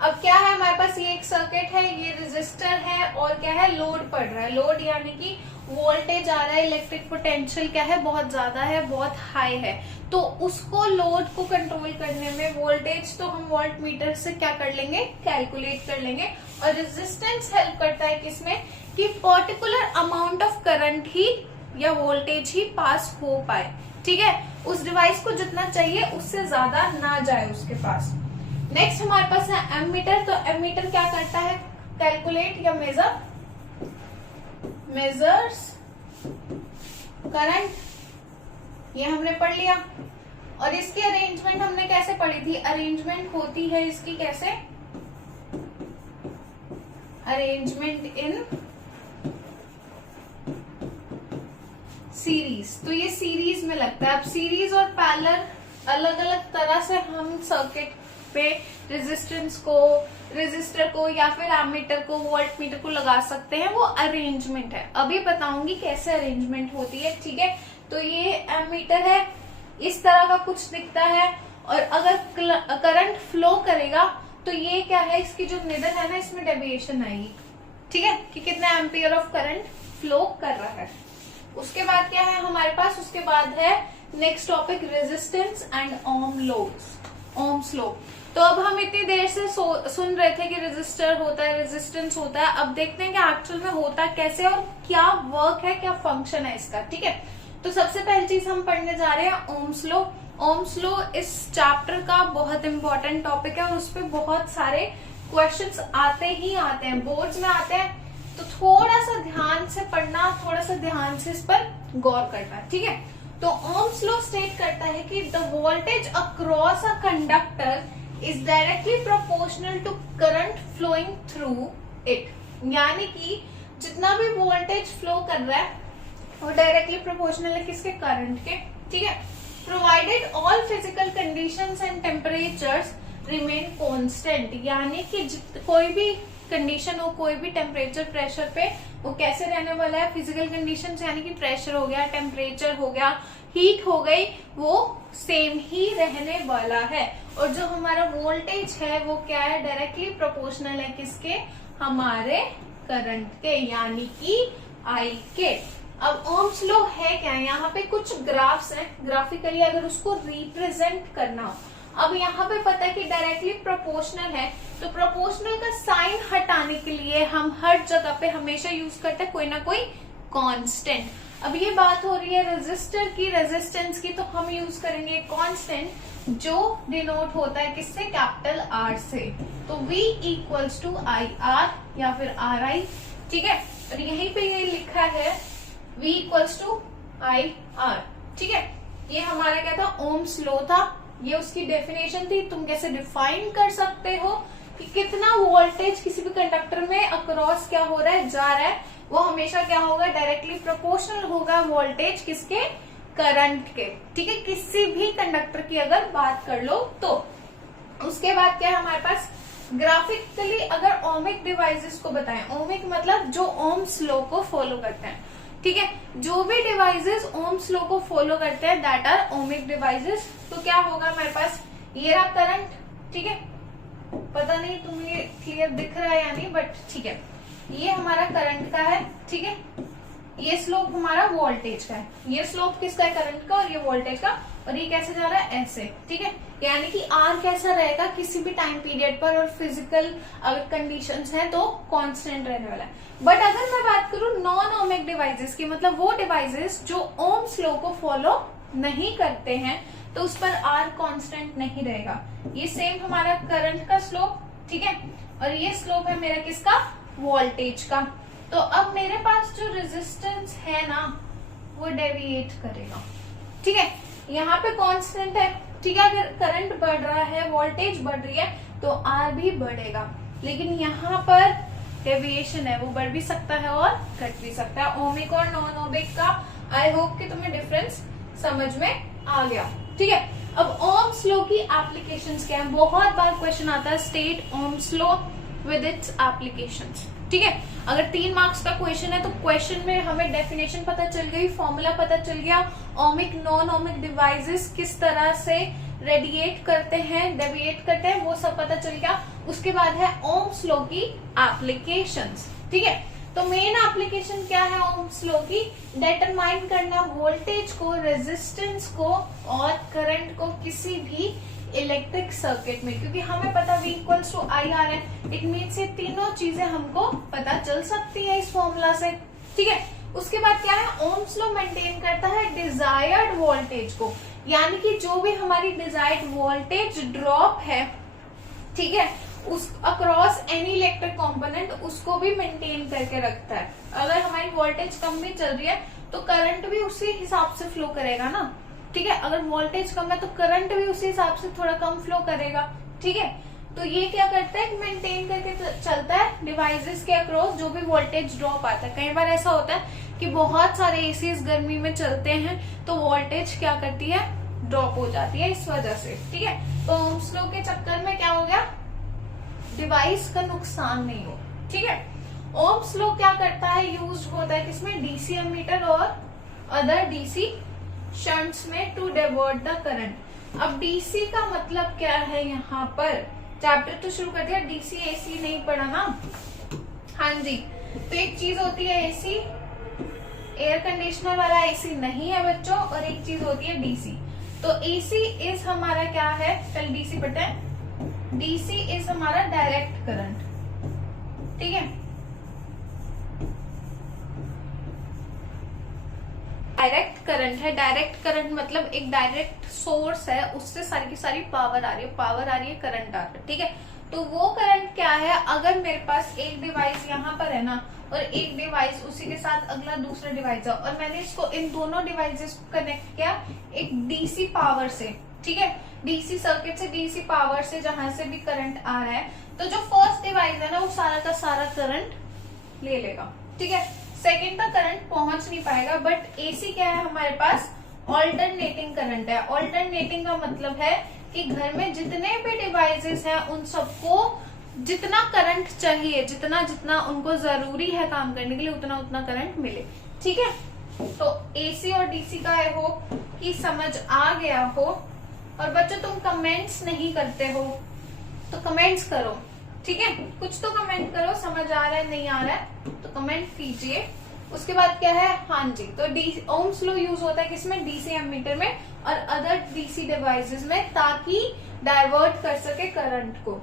अब क्या है हमारे पास, ये एक सर्किट है, ये रेजिस्टर है, और क्या है, लोड पड़ रहा है, लोड यानी कि वोल्टेज आ रहा है, इलेक्ट्रिक पोटेंशियल क्या है, बहुत ज्यादा है, बहुत हाई है, तो उसको लोड को कंट्रोल करने में वोल्टेज तो हम वोल्ट मीटर से क्या कर लेंगे, कैलकुलेट कर लेंगे। और रेजिस्टेंस हेल्प करता है किसमें, कि पर्टिकुलर अमाउंट ऑफ करंट ही या वोल्टेज ही पास हो पाए। ठीक है, उस डिवाइस को जितना चाहिए उससे ज्यादा ना जाए उसके पास। नेक्स्ट हमारे पास है एमीटर। तो एमीटर क्या करता है, कैलकुलेट या मेजर्स करंट, ये हमने पढ़ लिया। और इसकी अरेंजमेंट हमने कैसे पढ़ी थी, अरेंजमेंट होती है इसकी कैसे, अरेंजमेंट इन सीरीज, तो ये सीरीज में लगता है। अब सीरीज और पैरेलल अलग अलग तरह से हम सर्किट पे रेजिस्टर को या फिर एमीटर को, वोल्ट मीटर को लगा सकते हैं, वो अरेंजमेंट है। अभी बताऊंगी कैसे अरेंजमेंट होती है। ठीक है, तो ये एमीटर है, इस तरह का कुछ दिखता है, और अगर करंट फ्लो करेगा तो ये क्या है, इसकी जो निडल है ना, इसमें डेविएशन आएगी। ठीक है, कि कितना एम्पियर ऑफ करंट फ्लो कर रहा है। उसके बाद क्या है हमारे पास, उसके बाद है next topic resistance and Ohm's law. तो अब हम इतनी देर से सुन रहे थे कि रेजिस्टर होता है, रेजिस्टेंस होता है, अब देखते हैं कि एक्चुअल में होता कैसे और क्या वर्क है, क्या फंक्शन है इसका। ठीक है, तो सबसे पहली चीज हम पढ़ने जा रहे हैं ओम्स लॉ। ओम्स लॉ इस चैप्टर का बहुत इंपॉर्टेंट टॉपिक है और उस पर बहुत सारे क्वेश्चंस आते ही आते हैं, बोर्ड्स में आते हैं, तो थोड़ा सा ध्यान से पढ़ना, थोड़ा सा ध्यान से इस पर गौर करना। ठीक है, तो ओम्स लॉ स्टेट करता है कि the voltage across a conductor is directly proportional to current flowing through it, यानी कि जितना भी वोल्टेज फ्लो कर रहा है वो डायरेक्टली प्रोपोर्शनल है किसके, करंट के। ठीक है, provided all physical conditions and temperatures remain constant, यानी कि कोई भी कंडीशन हो, कोई भी टेम्परेचर प्रेशर पे वो कैसे रहने वाला है, फिजिकल कंडीशंस यानी कि प्रेशर हो गया, टेम्परेचर हो गया, हीट हो गई, वो सेम ही रहने वाला है। और जो हमारा वोल्टेज है वो क्या है, डायरेक्टली प्रोपोर्शनल है किसके, हमारे करंट के, यानी कि आई के। अब ओम्स लॉ है क्या, यहाँ पे कुछ ग्राफ्स हैं, ग्राफिकली अगर उसको रिप्रेजेंट करना हो। अब यहाँ पे पता है कि डायरेक्टली प्रोपोर्शनल है, तो प्रोपोर्शनल का साइन हटाने के लिए हम हर जगह पे हमेशा यूज करते हैं कोई ना कोई कांस्टेंट। अब ये बात हो रही है रेजिस्टर की, रेजिस्टेंस की, तो हम यूज करेंगे कांस्टेंट जो डिनोट होता है किससे, कैपिटल आर से। तो V equals to I R या फिर आर आई। ठीक है, और यहीं पे ये लिखा है V equals to I R. ठीक है, ये हमारा क्या था, ओम्स लॉ था, ये उसकी डेफिनेशन थी। तुम कैसे डिफाइन कर सकते हो कि कितना वोल्टेज किसी भी कंडक्टर में अक्रॉस क्या हो रहा है, जा रहा है, वो हमेशा क्या होगा, डायरेक्टली प्रोपोर्शनल होगा वोल्टेज किसके, करंट के। ठीक है, किसी भी कंडक्टर की अगर बात कर लो तो। उसके बाद क्या है हमारे पास, ग्राफिकली अगर ओमिक डिवाइसेस को बताएं, ओमिक मतलब जो ओम्स लॉ को फॉलो करते हैं। ठीक है, जो भी डिवाइसेस ओम्स लॉ को फॉलो करते हैं दैट आर ओमिक डिवाइसेस। तो क्या होगा हमारे पास, ये रहा करंट। ठीक है, पता नहीं तुम्हें क्लियर दिख रहा है या नहीं, बट ठीक है, ये हमारा करंट का है। ठीक है, ये स्लोप हमारा वोल्टेज का है, ये स्लोप किसका है, करंट का, और ये वोल्टेज का, और ये कैसे जा रहा है, ऐसे। ठीक है, यानी कि आर कैसा रहेगा किसी भी टाइम पीरियड पर, और फिजिकल अगर कंडीशंस है तो कांस्टेंट रहने वाला है। बट अगर मैं बात करूं नॉन ओमिक डिवाइसेस की, मतलब वो डिवाइसेस जो ओम्स लॉ को फॉलो नहीं करते हैं, तो उस पर आर कांस्टेंट नहीं रहेगा। ये सेम हमारा करंट का स्लोप, ठीक है, और ये स्लोप है मेरा किसका, वोल्टेज का। तो अब मेरे पास जो रेजिस्टेंस है ना वो डेविएट करेगा। ठीक है, यहाँ पे कांस्टेंट है। ठीक है, अगर करंट बढ़ रहा है, वोल्टेज बढ़ रही है, तो आर भी बढ़ेगा, लेकिन यहाँ पर डेविएशन है, वो बढ़ भी सकता है और घट भी सकता है। ओमिक और नॉन ओमिक का आई होप कि तुम्हें डिफरेंस समझ में आ गया। ठीक है, अब ओम्स लॉ की एप्लीकेशंस क्या है, बहुत बार क्वेश्चन आता है, state Ohm's law with its applications. ठीक है, अगर 3 मार्क्स का क्वेश्चन है तो क्वेश्चन में हमें डेफिनेशन पता चल गई, फॉर्मूला पता चल गया, ओमिक नॉन ओमिक डिवाइसेस किस तरह से रेडिएट करते हैं, डेविएट करते हैं, वो सब पता चल गया। उसके बाद है ओम्स लॉ की एप्लीकेशंस। ठीक है, तो मेन एप्लीकेशन क्या है ओम्स लॉ की, डिटरमाइन करना वोल्टेज को, रेजिस्टेंस को और करंट को किसी भी इलेक्ट्रिक सर्किट में, क्योंकि हमें पता V equals to I R है। इट मीन्स ये तीनों चीजें हमको पता चल सकती है इस फॉर्मूला से। ठीक है, उसके बाद क्या है, ओम्स लॉ मेंटेन करता है डिजायर्ड वोल्टेज को, यानी कि जो भी हमारी डिजायर्ड वोल्टेज ड्रॉप है, ठीक है, उस अक्रॉस एनी इलेक्ट्रिक कंपोनेंट, उसको भी मेंटेन करके रखता है। अगर हमारी वोल्टेज कम भी चल रही है तो करंट भी उसी हिसाब से फ्लो करेगा ना। ठीक है, अगर वोल्टेज कम है तो करंट भी उसी हिसाब से थोड़ा कम फ्लो करेगा। ठीक है, तो ये क्या करता है, मेंटेन करके चलता है डिवाइसेस के अक्रॉस जो भी वोल्टेज ड्रॉप आता है। कई बार ऐसा होता है कि बहुत सारे एसीज गर्मी में चलते हैं तो वोल्टेज क्या करती है, ड्रॉप हो जाती है इस वजह से। ठीक है, तो ओम्स लॉ के चक्कर में क्या हो गया, डिवाइस का नुकसान नहीं हो। ठीक है, ओम्स लॉ क्या करता है, यूज होता है किसमें, डीसी एमीटर और अदर डीसी शंट्स में टू डाइवर्ट द करंट। अब डीसी का मतलब क्या है, यहाँ पर चैप्टर तो शुरू कर दिया, डीसी एसी नहीं पढ़ा ना। हाँ जी, तो एक चीज होती है एसी, एयर कंडीशनर वाला एसी नहीं है बच्चों, और एक चीज होती है डीसी। तो एसी इज हमारा क्या है, चल डीसी बटे, डीसी इज हमारा डायरेक्ट करंट, ठीक है। डायरेक्ट करंट है, डायरेक्ट करंट मतलब एक डायरेक्ट सोर्स है, उससे सारी की सारी पावर आ रही है, पावर आ रही है, करंट आ रहा है, ठीक है। तो वो करंट क्या है, अगर मेरे पास एक डिवाइस यहाँ पर है ना, और एक डिवाइस उसी के साथ अगला दूसरा डिवाइस है, और मैंने इसको इन दोनों डिवाइसेस को कनेक्ट किया एक डीसी पावर से, ठीक है, डीसी सर्किट से, डीसी पावर से, जहां से भी करंट आ रहा है, तो जो फर्स्ट डिवाइस है ना वो सारा का सारा करंट ले लेगा, ठीक है। सेकेंड का करंट पहुंच नहीं पाएगा, बट एसी क्या है हमारे पास, ऑल्टरनेटिंग करंट है। ऑल्टरनेटिंग का मतलब है कि घर में जितने भी डिवाइसेस हैं उन सबको जितना करंट चाहिए, जितना जितना उनको जरूरी है काम करने के लिए, उतना उतना करंट मिले, ठीक है। तो एसी और डीसी का आई होप कि समझ आ गया हो। और बच्चों तुम कमेंट्स नहीं करते हो तो कमेंट्स करो, ठीक है, कुछ तो कमेंट करो, समझ आ रहा है नहीं आ रहा है तो कमेंट कीजिए। उसके बाद क्या है, हाँ जी, तो ओम्स लॉ यूज होता है किसमें, डीसी एमीटर में और अदर डीसी डिवाइसेस में, ताकि डाइवर्ट कर सके करंट को।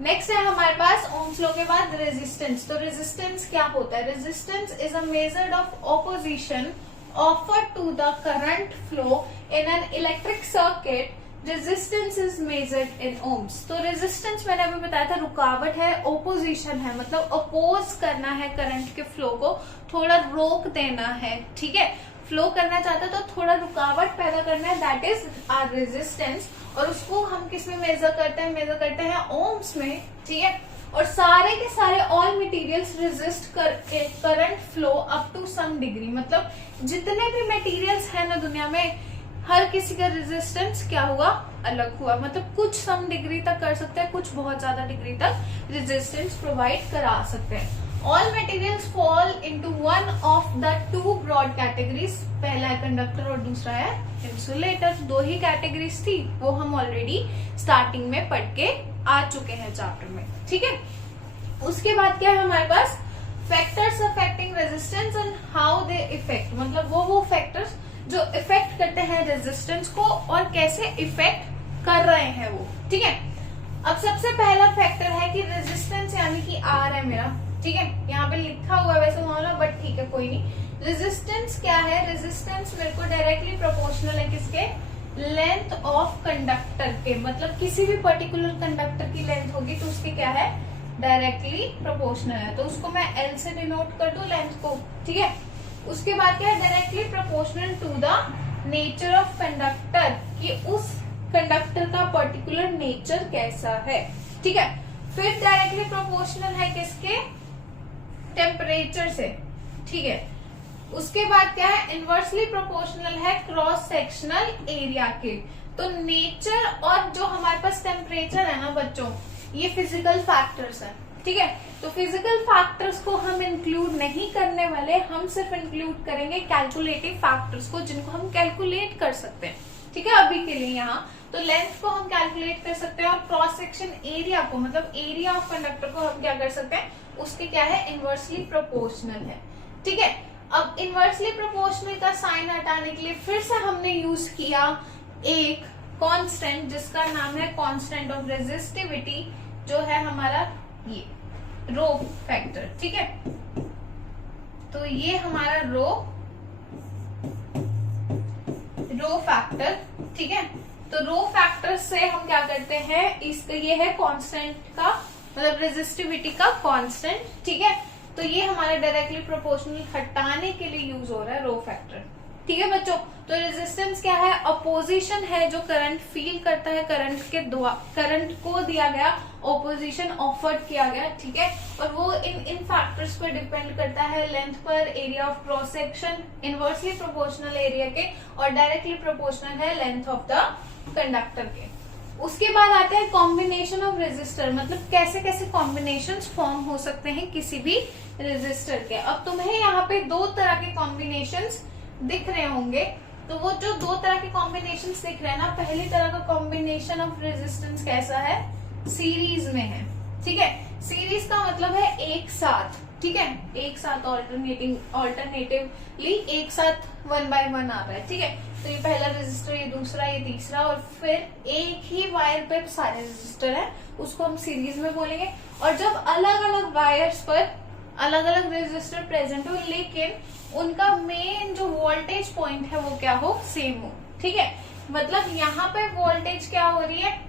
नेक्स्ट है हमारे पास ओम्स लॉ के बाद रेजिस्टेंस। तो रेजिस्टेंस क्या होता है, resistance is a measure of opposition offered to the current flow in an electric circuit. Resistance is measured in ohms. तो रेजिस्टेंस मैंने अभी बताया था रुकावट है, ओपोजिशन है, मतलब अपोज करना है करंट के फ्लो को, थोड़ा रोक देना है, ठीक है। फ्लो करना चाहते हैं तो थोड़ा रुकावट पैदा करना है, दैट इज आर रेजिस्टेंस। और उसको हम किस में मेजर करते हैं, मेजर करते हैं ओम्स में, ठीक है। और सारे के सारे ऑल मटेरियल्स रेजिस्ट करके current flow up to some degree, मतलब जितने भी मटेरियल्स हैं ना दुनिया में, हर किसी का रेजिस्टेंस क्या हुआ, अलग हुआ, मतलब कुछ सम डिग्री तक कर सकते हैं, कुछ बहुत ज्यादा डिग्री तक रेजिस्टेंस प्रोवाइड करा सकते हैं। All materials fall into one of the two broad categories, पहला है कंडक्टर और दूसरा है इंसुलेटर। दो ही कैटेगरीज थी, वो हम ऑलरेडी स्टार्टिंग में पढ़ के आ चुके हैं चैप्टर में, ठीक है। उसके बाद क्या है हमारे पास, factors affecting resistance and how they effect, मतलब वो फैक्टर्स जो इफेक्ट करते हैं रेजिस्टेंस को और कैसे इफेक्ट कर रहे हैं वो, ठीक है। अब सबसे पहला फैक्टर है कि रेजिस्टेंस यानी कि आर है मेरा, ठीक है, यहाँ पे लिखा हुआ है वैसे मामला, बट ठीक है कोई नहीं। रेजिस्टेंस क्या है, रेजिस्टेंस मेरे को डायरेक्टली प्रोपोर्शनल है किसके, लेंथ ऑफ कंडक्टर के, मतलब किसी भी पर्टिकुलर कंडक्टर की लेंथ होगी तो उसके क्या है, डायरेक्टली प्रोपोर्शनल है। तो उसको मैं एल से डिनोट कर दूं लेंथ को, ठीक है। उसके बाद क्या है, directly proportional to the nature of conductor, कि उस कंडक्टर का पर्टिकुलर नेचर कैसा है, ठीक है। फिर डायरेक्टली प्रोपोर्शनल है किसके, टेम्परेचर से, ठीक है। उसके बाद क्या है, इनवर्सली प्रोपोर्शनल है क्रॉस सेक्शनल एरिया के। तो नेचर और जो हमारे पास टेम्परेचर है ना बच्चों, ये फिजिकल फैक्टर्स हैं, ठीक है। तो फिजिकल फैक्टर्स को हम इंक्लूड नहीं करने वाले, हम सिर्फ इंक्लूड करेंगे कैलकुलेटिव फैक्टर्स को, जिनको हम कैलकुलेट कर सकते हैं, ठीक है। अभी के लिए यहाँ तो लेंथ को हम कैलकुलेट कर सकते हैं, और क्रॉस सेक्शन एरिया को, मतलब एरिया ऑफ कंडक्टर को हम क्या कर सकते हैं, उसके क्या है, इनवर्सली प्रोपोर्शनल है, ठीक है। अब इनवर्सली प्रोपोर्शनल का साइन हटाने के लिए फिर से हमने यूज किया एक कांस्टेंट, जिसका नाम है कांस्टेंट ऑफ रेजिस्टिविटी, जो है हमारा ये रो फैक्टर, ठीक है। तो ये हमारा रो फैक्टर, ठीक है। तो रो फैक्टर से हम क्या करते हैं, इसका ये है कांस्टेंट का, मतलब रेजिस्टिविटी का कांस्टेंट, ठीक है। तो ये हमारा डायरेक्टली प्रोपोर्शनल हटाने के लिए यूज हो रहा है रो फैक्टर, ठीक है बच्चों। तो रेजिस्टेंस क्या है, अपोजिशन है जो करंट फील करता है, करंट को दिया गया ऑपोजिशन ऑफर्ड किया गया, ठीक है। और वो इन फैक्टर्स पर डिपेंड करता है, लेंथ पर, area of cross section, inversely proportional area के, और डायरेक्टली प्रोपोर्शनल है लेंथ ऑफ द कंडक्टर के। उसके बाद आते हैं कॉम्बिनेशन ऑफ रेजिस्टर, मतलब कैसे कैसे कॉम्बिनेशंस फॉर्म हो सकते हैं किसी भी रेजिस्टर के। अब तुम्हें यहाँ पे दो तरह के कॉम्बिनेशंस दिख रहे होंगे, तो वो जो दो तरह के कॉम्बिनेशंस दिख रहे हैं ना, पहली तरह का कॉम्बिनेशन ऑफ रेजिस्टेंस कैसा है, सीरीज में है, ठीक है। सीरीज का मतलब है एक साथ, ठीक है, एक साथ ऑल्टरनेटिवली एक साथ 1 बाय 1 आ रहा है। ठीक है, तो ये पहला रेजिस्टर, ये दूसरा, ये तीसरा, और फिर एक ही वायर पे सारे रेजिस्टर हैं, उसको हम सीरीज में बोलेंगे। और जब अलग अलग वायर्स पर अलग अलग रेजिस्टर प्रेजेंट हो, लेकिन उनका मेन जो वोल्टेज पॉइंट है वो क्या हो, सेम हो। ठीक है, मतलब यहाँ पे वोल्टेज क्या हो रही है,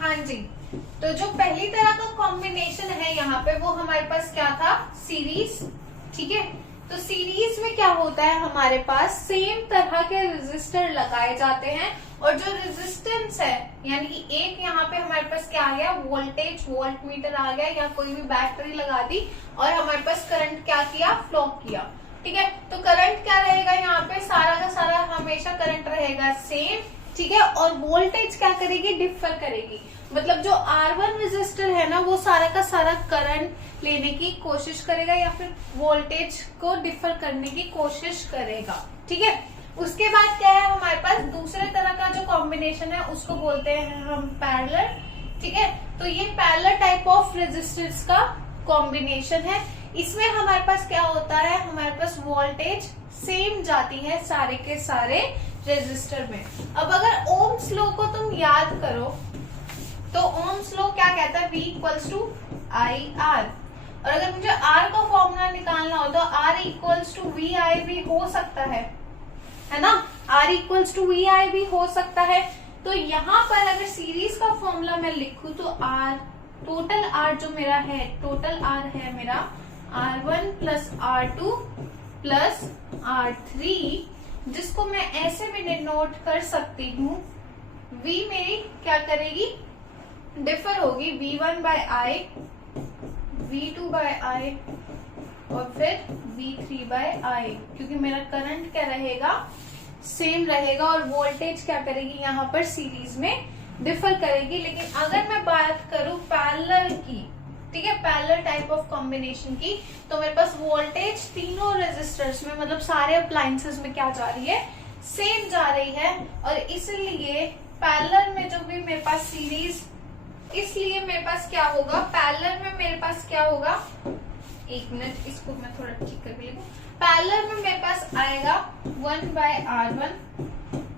हाँ जी, तो जो पहली तरह का कॉम्बिनेशन है यहाँ पे वो हमारे पास क्या था, सीरीज। ठीक है, तो सीरीज में क्या होता है, हमारे पास सेम तरह के रेजिस्टर लगाए जाते हैं, और जो रेजिस्टेंस है यानी कि एक यहाँ पे हमारे पास क्या आ गया, वोल्टेज, वोल्ट मीटर आ गया, या कोई भी बैटरी लगा दी और हमारे पास करंट क्या किया, फ्लो किया। ठीक है, तो करंट क्या रहेगा यहाँ पे, सारा का सारा हमेशा करंट रहेगा सेम। ठीक है, और वोल्टेज क्या करेगी, डिफर करेगी। मतलब जो R1 रेजिस्टर है ना, वो सारा का सारा करंट लेने की कोशिश करेगा या फिर वोल्टेज को डिफर करने की कोशिश करेगा। ठीक है, उसके बाद क्या है हमारे पास, दूसरे तरह का जो कॉम्बिनेशन है उसको बोलते हैं हम पैरेलल। ठीक है, तो ये पैरेलल टाइप ऑफ रेजिस्टर्स का कॉम्बिनेशन है। इसमें हमारे पास क्या होता है, हमारे पास वोल्टेज सेम जाती है सारे के सारे रेजिस्टर में। अब अगर ओम्स लॉ को तुम याद करो तो ओम्स लॉ क्या कहता है, V इक्वल्स टू IR, और अगर मुझे R का फॉर्मूला निकालना हो तो R इक्वल्स टू VI भी हो सकता है ना, R इक्वल्स टू VI भी हो सकता है। तो यहाँ पर अगर सीरीज का फॉर्मूला मैं लिखूं तो R, टोटल R जो मेरा है, टोटल R है मेरा R1 plus R2 plus R3, जिसको मैं ऐसे भी डिनोट कर सकती हूँ, V मेरी क्या करेगी, डिफर होगी, V1 bye I, V2 bye I और फिर V3 बाय I, क्योंकि मेरा करंट क्या रहेगा, सेम रहेगा, और वोल्टेज क्या करेगी यहाँ पर सीरीज में डिफर करेगी। लेकिन अगर मैं बात करूं पैरेलल की, ठीक है, पैरेलल टाइप ऑफ कॉम्बिनेशन की, तो मेरे पास वोल्टेज तीनों रेजिस्टर्स में, मतलब सारे अप्लायंसेस में क्या जा रही है, सेम जा रही है। और इसलिए पैरेलल में जो भी मेरे पास सीरीज, इसलिए मेरे पास क्या होगा, पैरेलल में मेरे पास क्या होगा, एक मिनट इसको मैं थोड़ा ठीक करके लिखूं, पैरेलल में मेरे पास आएगा 1 बाय R1,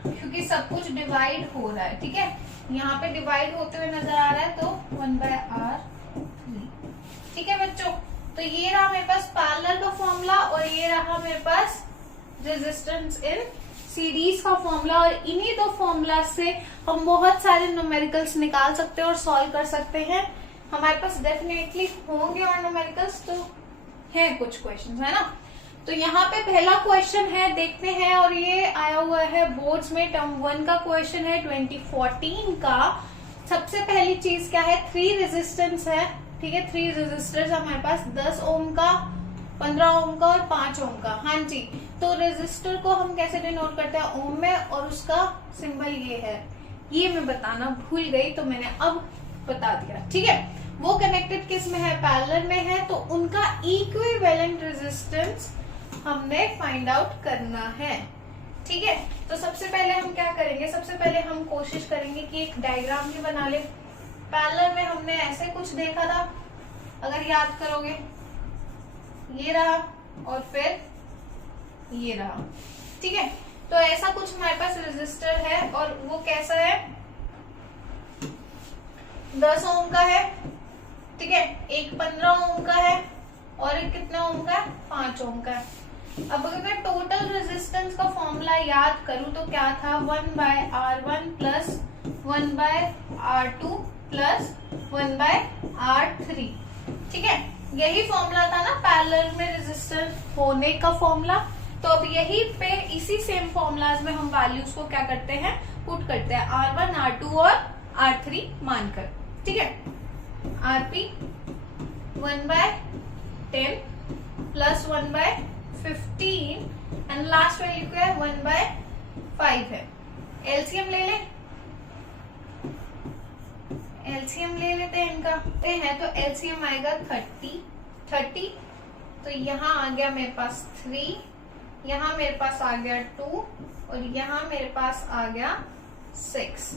क्योंकि सब कुछ डिवाइड हो रहा है। ठीक है, यहाँ पे डिवाइड होते हुए नजर आ रहा है, तो 1 बाय R3। ठीक है बच्चों, तो ये रहा मेरे पास पैरेलल का फॉर्मूला, और ये रहा मेरे पास रेजिस्टेंस इन सीरीज का फॉर्मूला। और इन्हीं दो फॉर्मूला से हम बहुत सारे न्यूमेरिकल्स निकाल सकते हैं और सॉल्व कर सकते हैं। हमारे पास डेफिनेटली होंगे और न्यूमेरिकल्स तो है, कुछ क्वेश्चंस है ना। तो यहाँ पे पहला क्वेश्चन है, देखते हैं, और ये आया हुआ है बोर्ड्स में, टर्म 1 का क्वेश्चन है 2014 का। सबसे पहली चीज क्या है, 3 रेजिस्टेंस है। ठीक है, 3 रेजिस्टर्स हमारे पास, 10 ओम का, 15 ओम का और 5 ओम का। हाँ जी, तो रेजिस्टर को हम कैसे डिनोट करते हैं, ओम में, और उसका सिंबल ये है। ये मैं बताना भूल गई तो मैंने अब बता दिया। ठीक है, वो कनेक्टेड किस में है, पैरेलल में है, तो उनका इक्विवेलेंट रेजिस्टेंस हमने फाइंड आउट करना है। ठीक है, तो सबसे पहले हम क्या करेंगे, सबसे पहले हम कोशिश करेंगे कि एक डायग्राम ही बना ले। पैरेलल में हमने ऐसे कुछ देखा था, अगर याद करोगे, ये रहा और फिर ये रहा। ठीक है, तो ऐसा कुछ हमारे पास रेजिस्टर है, और वो कैसा है, 10 ओम का है। ठीक है, एक 15 ओम का है, और एक कितना ओम का है, 5 ओम का है। अब अगर मैं टोटल रेजिस्टेंस का फॉर्मूला याद करूं तो क्या था, 1 by R1 plus 1 by R2 plus 1 by R3। ठीक है, यही फॉर्मूला था ना पैरेलल में रेजिस्टर होने का फॉर्मूला। तो अब यही पे इसी सेम फॉर्मूलाज में हम वैल्यूज को क्या करते हैं, पुट करते हैं, R1, R2 और R3 मानकर। ठीक है, RP 1 by 10 plus 1 by 15 and last value क्या है, 1 बाय 5 है। एलसीएम ले ले, एलसीएम ले लेते हैं इनका, तो एलसीएम आएगा 30, तो यहाँ आ गया मेरे पास 3, यहाँ मेरे पास आ गया 2 और यहाँ मेरे पास आ गया 6।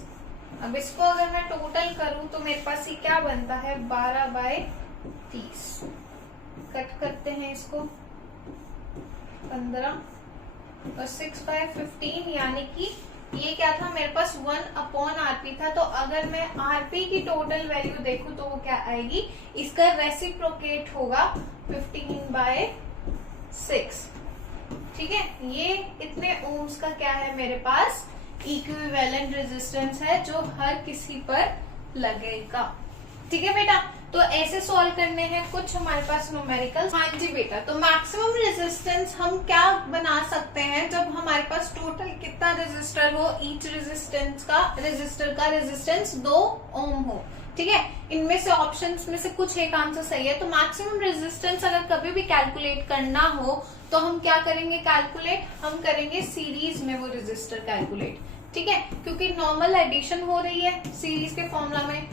अब इसको अगर मैं टोटल करूं तो मेरे पास ये क्या बनता है, 12 बाय 30। कट करते हैं इसको, 15 और 6 बाय 15, यानी कि ये क्या था मेरे पास 1/RP था। तो अगर मैं RP की टोटल वैल्यू देखूं तो वो क्या आएगी, इसका रेसिप्रोकेट होगा 15/6। ठीक है, ये इतने ओम्स का क्या है मेरे पास इक्विवेलेंट रेजिस्टेंस है जो हर किसी पर लगेगा। ठीक है बेटा, तो ऐसे सॉल्व करने हैं कुछ हमारे पास न्यूमेरिकल्स। हाँ जी बेटा, तो मैक्सिमम रेजिस्टेंस हम क्या बना सकते हैं जब हमारे पास टोटल कितना रेजिस्टर हो, ईच रेजिस्टर का रेजिस्टेंस 2 ओम हो। ठीक है, इनमें से ऑप्शंस में से कुछ एक आंसर सही है। तो मैक्सिमम रेजिस्टेंस अगर कभी भी कैलकुलेट करना हो तो हम क्या करेंगे, हम करेंगे सीरीज में वो रेजिस्टर कैलकुलेट। ठीक है, क्योंकि नॉर्मल एडिशन हो रही है सीरीज के फॉर्मूला में,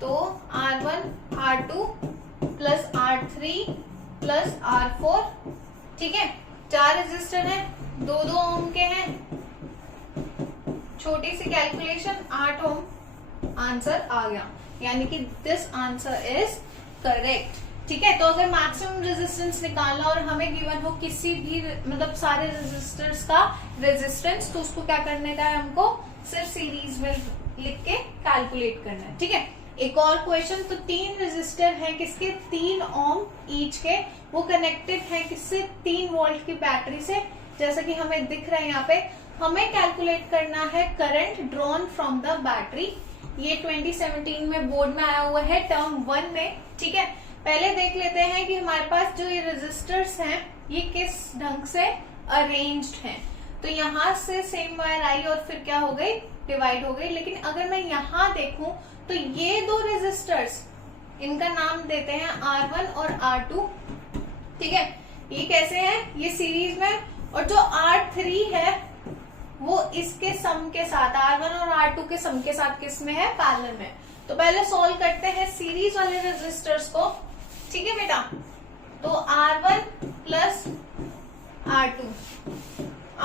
तो R1 R2 plus R3 plus R4। ठीक है, 4 रेजिस्टर है, 2-2 ओम के हैं, छोटी सी कैलकुलेशन 8 ओम, आंसर आ गया, यानी कि दिस आंसर इज करेक्ट। ठीक है, तो अगर मैक्सिमम रेजिस्टेंस निकालना और हमें गिवन हो किसी भी मतलब सारे रेजिस्टर्स का रेजिस्टेंस, तो उसको क्या करने का है, हमको सिर्फ सीरीज में लिख के कैलकुलेट करना है। ठीक है, एक और क्वेश्चन, तो 3 रेजिस्टर हैं किसके, 3 ओम ईच के, वो कनेक्टेड हैं किससे, 3 वोल्ट की बैटरी से, जैसा कि हमें दिख रहा है यहाँ पे। हमें कैलकुलेट करना है current drawn from the battery. ये 2017 में बोर्ड में आया हुआ है टर्म 1 में। ठीक है, पहले देख लेते हैं कि हमारे पास जो ये रेजिस्टर्स हैं ये किस ढंग से अरेंज्ड हैं। तो यहाँ से सेम वायर आई और फिर क्या हो गई, डिवाइड हो गई। लेकिन अगर मैं यहाँ देखूं तो ये 2 रेजिस्टर्स, इनका नाम देते हैं R1 और R2। ठीक है, ये कैसे हैं, ये सीरीज में, और जो R3 है वो इसके सम के साथ, R1 और R2 के सम के साथ किस में है, पैरेलल में। तो पहले सॉल्व करते हैं सीरीज वाले रेजिस्टर्स को। ठीक है बेटा, तो R1 plus R2,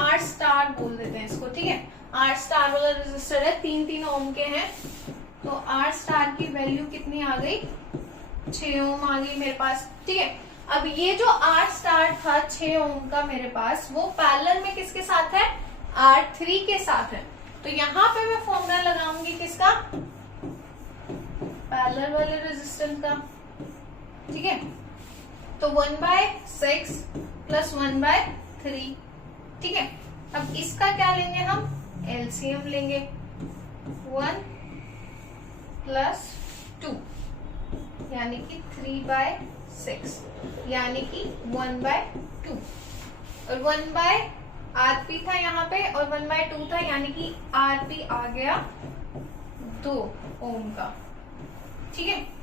R star बोल देते हैं इसको। ठीक है, R स्टार वाला रेजिस्टर है, 3-3 ओम के हैं, तो R स्टार की वैल्यू कितनी आ गई, 6 ओम आ गई मेरे पास। ठीक है, अब ये जो R स्टार था 6 ओम का मेरे पास, वो पैरेलल में किसके साथ है, R3 के साथ है। तो यहाँ पे मैं फॉर्मूला लगाऊंगी किसका, पैरेलल वाले रेजिस्टेंस का। ठीक है, तो 1/6 प्लस 1/3। ठीक है, अब इसका क्या लेंगे हम, एलसीएम लेंगे, 1 प्लस 2 यानी कि 3/6 यानी कि 1/2, और 1/RP था यहाँ पे और 1/2 था, यानी कि RP आ गया 2 ओम का। ठीक है,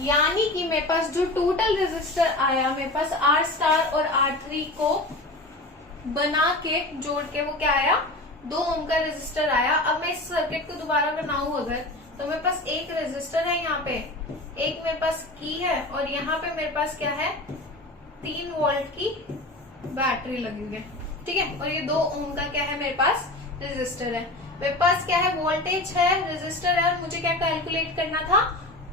यानी कि मेरे पास जो टोटल रेजिस्टर आया, मेरे पास R स्टार और R3 को बना के जोड़ के वो क्या आया, 2 ओम का रेजिस्टर आया। अब मैं इस सर्किट को दोबारा बनाऊं अगर, तो मेरे पास एक रेजिस्टर है यहाँ पे, एक मेरे पास की है, और यहाँ पे मेरे पास क्या है, 3 वोल्ट की बैटरी लगी हुई है। ठीक है, और ये 2 ओम का क्या है मेरे पास रेजिस्टर है। मेरे पास क्या है, वोल्टेज है, रेजिस्टर है, और मुझे क्या कैलकुलेट करना था,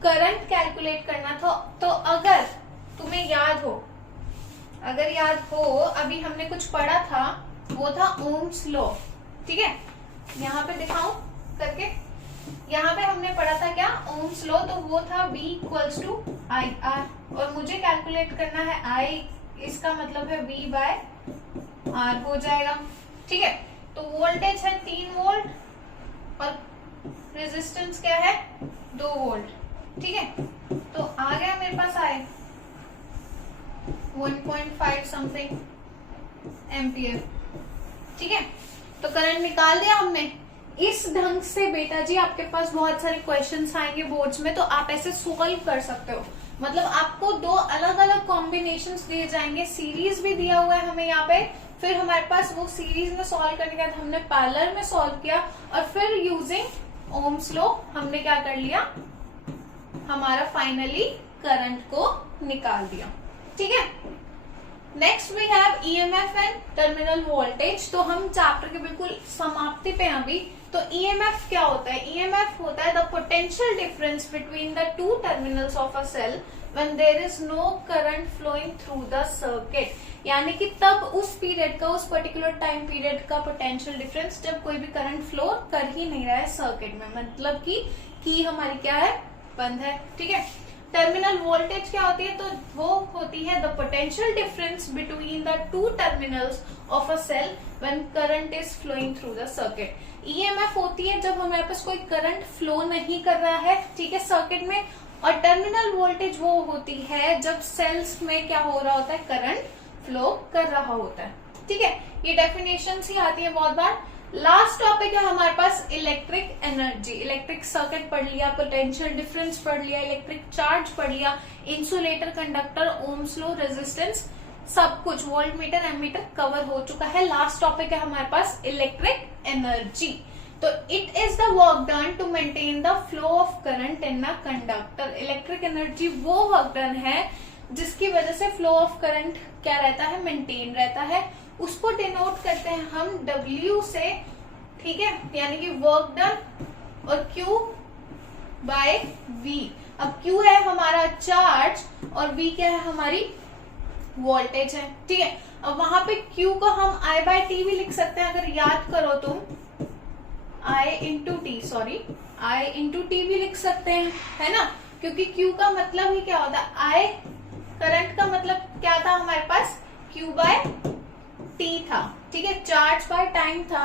करंट कैलकुलेट करना था। तो अगर तुम्हें याद हो, अभी हमने कुछ पढ़ा था, वो था ओम्स लॉ। ठीक है, यहाँ पे दिखाऊं करके, यहाँ पे हमने पढ़ा था क्या, ओम्स लॉ, तो वो था V = IR, और मुझे कैलकुलेट करना है I, इसका मतलब है V/R हो जाएगा। ठीक है, तो वोल्टेज है 3 वोल्ट और रेजिस्टेंस क्या है, 2 वोल्ट। ठीक है, तो आ गया मेरे पास आए 1.5 समथिंग एम्पियर। ठीक है, तो करंट निकाल दिया हमने। इस ढंग से बेटा जी आपके पास बहुत सारे क्वेश्चंस आएंगे बोर्ड्स में, तो आप ऐसे सॉल्व कर सकते हो। मतलब आपको 2 अलग अलग कॉम्बिनेशंस दिए जाएंगे, सीरीज भी दिया हुआ है हमें यहाँ पे, फिर हमारे पास वो सीरीज में सॉल्व करने के बाद हमने पैरेलल में सॉल्व किया, और फिर यूजिंग ओम्स लॉ हमने क्या कर लिया, हमारा फाइनली करंट को निकाल दिया। ठीक है, next we have EMF and terminal voltage. तो हम चैप्टर के बिल्कुल समाप्ति पे हैं अभी। तो ईएमएफ क्या होता है, ईएमएफ होता है the potential difference between the 2 terminals of a cell when there is no current flowing through the circuit, यानी कि तब उस पीरियड का, उस पर्टिकुलर टाइम पीरियड का पोटेंशियल डिफरेंस जब कोई भी करंट फ्लो कर ही नहीं रहा है सर्किट में, मतलब कि हमारी क्या है, बंद है। ठीक है। टर्मिनल वोल्टेज क्या होती है, तो वो होती है the potential difference between the two terminals of a cell when current is flowing through the circuit. EMF होती है जब हमारे पास कोई करंट फ्लो नहीं कर रहा है, ठीक है, सर्किट में। और टर्मिनल वोल्टेज वो होती है जब सेल्स में क्या हो रहा होता है, करंट फ्लो कर रहा होता है। ठीक है, ये डेफिनेशन ही आती है बहुत बार। लास्ट टॉपिक है हमारे पास इलेक्ट्रिक एनर्जी। इलेक्ट्रिक सर्किट पढ़ लिया, पोटेंशियल डिफरेंस पढ़ लिया, इलेक्ट्रिक चार्ज पढ़ लिया, insulator, conductor, Ohm's law, resistance, सब कुछ, वोल्ट मीटर, एमीटर कवर हो चुका है। लास्ट टॉपिक है हमारे पास इलेक्ट्रिक एनर्जी। तो it is the work done to maintain the flow of current in a conductor. Electric energy वो वर्क डन है जिसकी वजह से फ्लो ऑफ करंट क्या रहता है, मेंटेन रहता है। उसको डिनोट करते हैं हम W से, ठीक है, यानी कि वर्क डन, और Q बाय V। अब Q है हमारा चार्ज और V क्या है, हमारी वोल्टेज है। ठीक है, अब वहां पे Q को हम I बाय T भी लिख सकते हैं, अगर याद करो तुम, I into T, sorry, I into T भी लिख सकते हैं, है ना, क्योंकि Q का मतलब ही क्या होता है, I करंट का मतलब क्या था हमारे पास, Q बाय T था। ठीक है, चार्ज बाय टाइम था।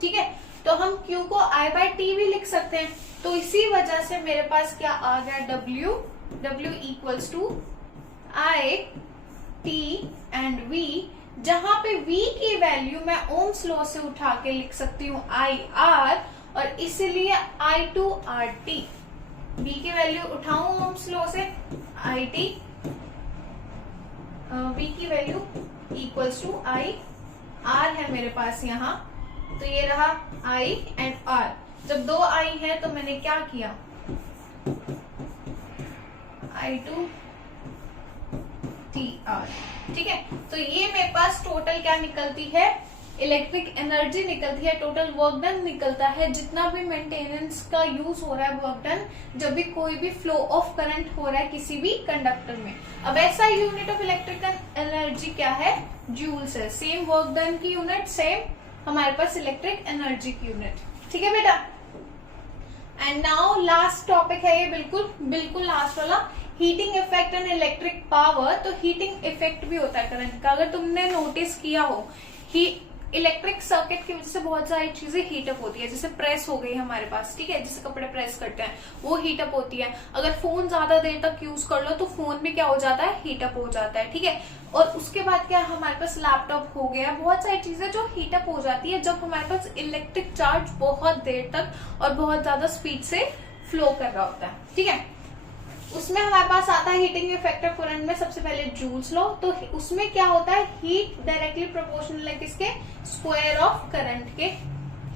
ठीक है, तो हम Q को I बाय T भी लिख सकते हैं। तो इसी वजह से मेरे पास क्या आ गया, W equals to I T and V, जहां पे V की वैल्यू मैं ओम्स लॉ से उठा के लिख सकती हूँ IR, और इसीलिए I2RT। V की वैल्यू उठाऊं ओम्स लॉ से, IT, V की वैल्यू इक्वल्स टू IR है मेरे पास यहाँ, तो ये रहा I एंड R। जब दो I है तो मैंने क्या किया, I2TR। ठीक है, तो ये मेरे पास टोटल क्या निकलती है, इलेक्ट्रिक एनर्जी निकलती है, टोटल वर्क डन निकलता है, जितना भी मेंटेनेंस का यूज हो रहा है वर्क डन, जब भी कोई भी फ्लो ऑफ करंट हो रहा है किसी भी कंडक्टर में। अब ऐसा यूनिट ऑफ इलेक्ट्रिकल एनर्जी क्या है, जूल्स है। सेम वर्क डन की यूनिट, सेम हमारे पास इलेक्ट्रिक एनर्जी की यूनिट। ठीक है बेटा। एंड नाउ लास्ट टॉपिक है ये, बिल्कुल लास्ट वाला, heating effect and electric power. तो हीटिंग इफेक्ट भी होता है करंट का, अगर तुमने नोटिस किया हो, इलेक्ट्रिक सर्किट की वजह से बहुत सारी चीजें हीटअप होती है, जैसे प्रेस हो गई हमारे पास, ठीक है, जैसे कपड़े प्रेस करते हैं वो हीटअप होती है। अगर फोन ज्यादा देर तक यूज कर लो तो फोन भी क्या हो जाता है, हीटअप हो जाता है। ठीक है, और उसके बाद क्या हमारे पास लैपटॉप हो गया, बहुत सारी चीजें जो हीटअप हो जाती है जब हमारे पास इलेक्ट्रिक चार्ज बहुत देर तक और बहुत ज्यादा स्पीड से फ्लो कर रहा होता है। ठीक है, उसमें हमारे पास आता है हीटिंग इफेक्ट ऑफ करंट में सबसे पहले जूल्स लॉ। तो उसमें क्या होता है, हीट डायरेक्टली प्रोपोर्शनल है किसके, स्क्वायर ऑफ करंट के।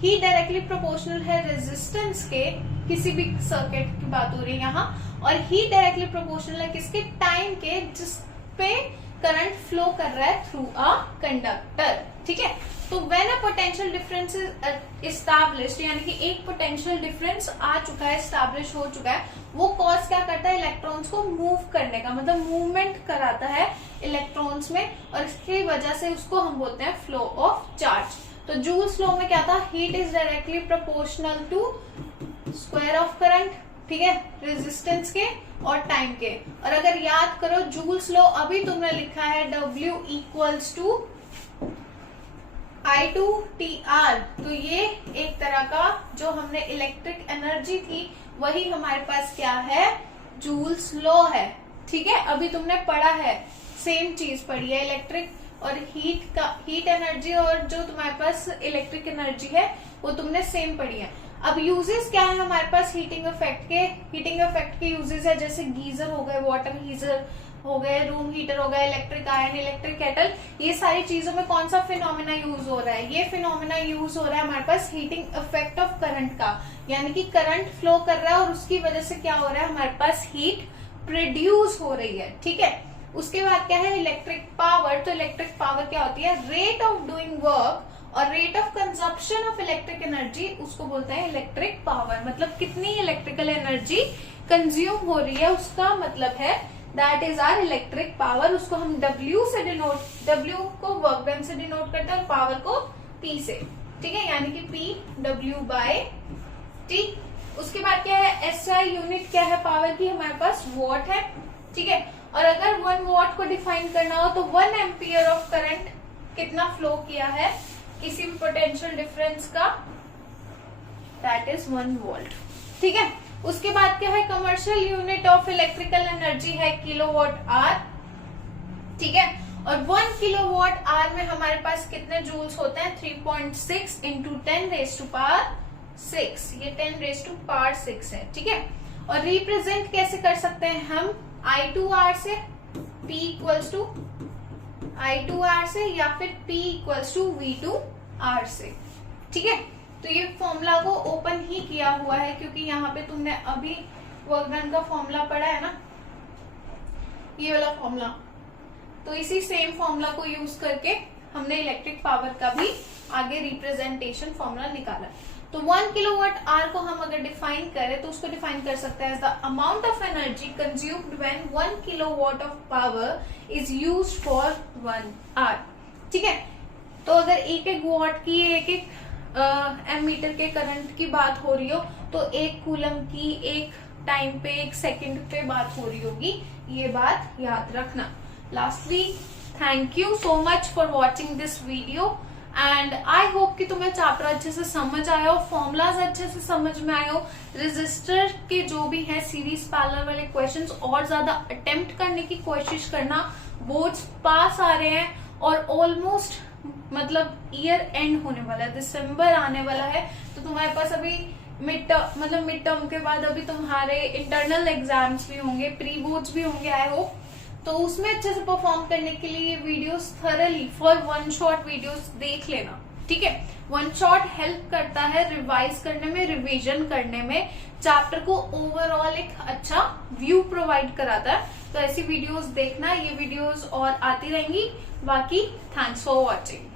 हीट डायरेक्टली प्रोपोर्शनल है रेजिस्टेंस के, किसी भी सर्किट की बात हो रही है यहाँ, और हीट डायरेक्टली प्रोपोर्शनल है किसके, टाइम के, जिसपे करंट फ्लो कर रहा है थ्रू अ कंडक्टर। ठीक है, तो when a potential difference is established, यानी कि एक पोटेंशियल डिफरेंस आ चुका है, एस्टैब्लिश हो चुका है, वो कॉज क्या करता है, इलेक्ट्रॉन्स को मूव करने का, मतलब मूवमेंट कराता है इलेक्ट्रॉन्स में, और इसकी वजह से उसको हम बोलते हैं फ्लो ऑफ चार्ज। तो जूल्स लॉ में क्या था, heat is directly proportional to square of current, ठीक है, रेजिस्टेंस के और टाइम के। और अगर याद करो जूल्स लॉ अभी तुमने लिखा है W इक्वल्स टू I2TR, तो ये एक तरह का जो हमने इलेक्ट्रिक एनर्जी थी वही हमारे पास क्या है, जूल्स लॉ है। ठीक है, अभी तुमने पढ़ा है, सेम चीज पढ़ी है, इलेक्ट्रिक और हीट एनर्जी और जो तुम्हारे पास इलेक्ट्रिक एनर्जी है वो तुमने सेम पढ़ी है। अब यूजेस क्या है हमारे पास हीटिंग इफेक्ट के, हीटिंग इफेक्ट के यूजेस है जैसे गीजर हो गए, वाटर गीजर हो गए, रूम हीटर हो गया, इलेक्ट्रिक आयरन, इलेक्ट्रिक केटल, ये सारी चीजों में कौन सा फिनोमेना यूज हो रहा है, ये फिनोमेना यूज हो रहा है हमारे पास हीटिंग इफेक्ट ऑफ करंट का, यानी कि करंट फ्लो कर रहा है और उसकी वजह से क्या हो रहा है, हमारे पास हीट प्रोड्यूस हो रही है। ठीक है, उसके बाद क्या है, इलेक्ट्रिक पावर। तो इलेक्ट्रिक पावर क्या होती है, रेट ऑफ डूइंग वर्क और rate of consumption of electric energy, उसको बोलते हैं इलेक्ट्रिक पावर। मतलब कितनी इलेक्ट्रिकल एनर्जी कंज्यूम हो रही है, उसका मतलब है that is our electric power. उसको हम W से डिनोट, W को वर्क डन से डिनोट करते हैं और पावर को P से, ठीक है, यानी कि P/W/T। उसके बाद क्या है, SI यूनिट क्या है पावर की, हमारे पास वॉट है, ठीक है। और अगर 1 वॉट को डिफाइन करना हो तो 1 एम्पियर ऑफ करंट कितना फ्लो किया है किसी भी पोटेंशियल डिफरेंस का, दैट इज 1 वोल्ट, ठीक है। उसके बाद क्या है, commercial unit of electrical energy है किलोवाट आर, ठीक है। और 1 किलोवाट आर में हमारे पास कितने जूल्स होते हैं, 3.6 इंटू 10⁻⁶, ये 10⁻⁶ है, ठीक है। और रिप्रेजेंट कैसे कर सकते हैं हम, I2R से, P इक्वल्स टू I2R से, या फिर P इक्वल्स टू V2R से, ठीक है। तो ये फॉर्मूला को ओपन ही किया हुआ है क्योंकि यहाँ पे तुमने अभी वर्क डन का फॉर्मूला पढ़ा है ना, ये वाला फॉर्मूला, तो इसी सेम फॉर्मूला को यूज करके हमने इलेक्ट्रिक पावर का भी आगे रिप्रेजेंटेशन फॉर्मूला निकाला। तो 1 किलोवाट आर को हम अगर डिफाइन करें तो उसको डिफाइन कर सकते हैं as the amount of energy consumed when 1 kilowatt of power is used for 1 hour, ठीक है। तो अगर एक एक वॉट की, एक एक एमीटर के करंट की बात हो रही हो तो 1 कूलम की एक टाइम पे, 1 सेकंड पे बात हो रही होगी, ये बात याद रखना। Lastly, thank you so much for watching this video and I hope कि तुम्हें चैप्टर अच्छे से समझ आया हो, फॉर्मूलाज अच्छे से समझ में आए हो, रजिस्टर के जो भी है सीरीज पैरेलल वाले क्वेश्चंस और ज्यादा अटेम्प्ट करने की कोशिश करना। बोर्ड्स पास आ रहे हैं और ऑलमोस्ट मतलब ईयर एंड होने वाला है, दिसंबर आने वाला है, तो तुम्हारे पास अभी मिड टर्म के बाद अभी तुम्हारे इंटरनल एग्जाम्स भी होंगे, प्री बोर्ड्स भी होंगे आई होप, तो उसमें अच्छे से परफॉर्म करने के लिए ये videos thoroughly for 1 shot videos देख लेना, ठीक है। 1 शॉट हेल्प करता है रिवाइज करने में, रिवीजन करने में, चैप्टर को ओवरऑल एक अच्छा व्यू प्रोवाइड कराता है। तो ऐसी वीडियोस देखना, ये वीडियोस और आती रहेंगी। बाकी थैंक्स फॉर वॉचिंग।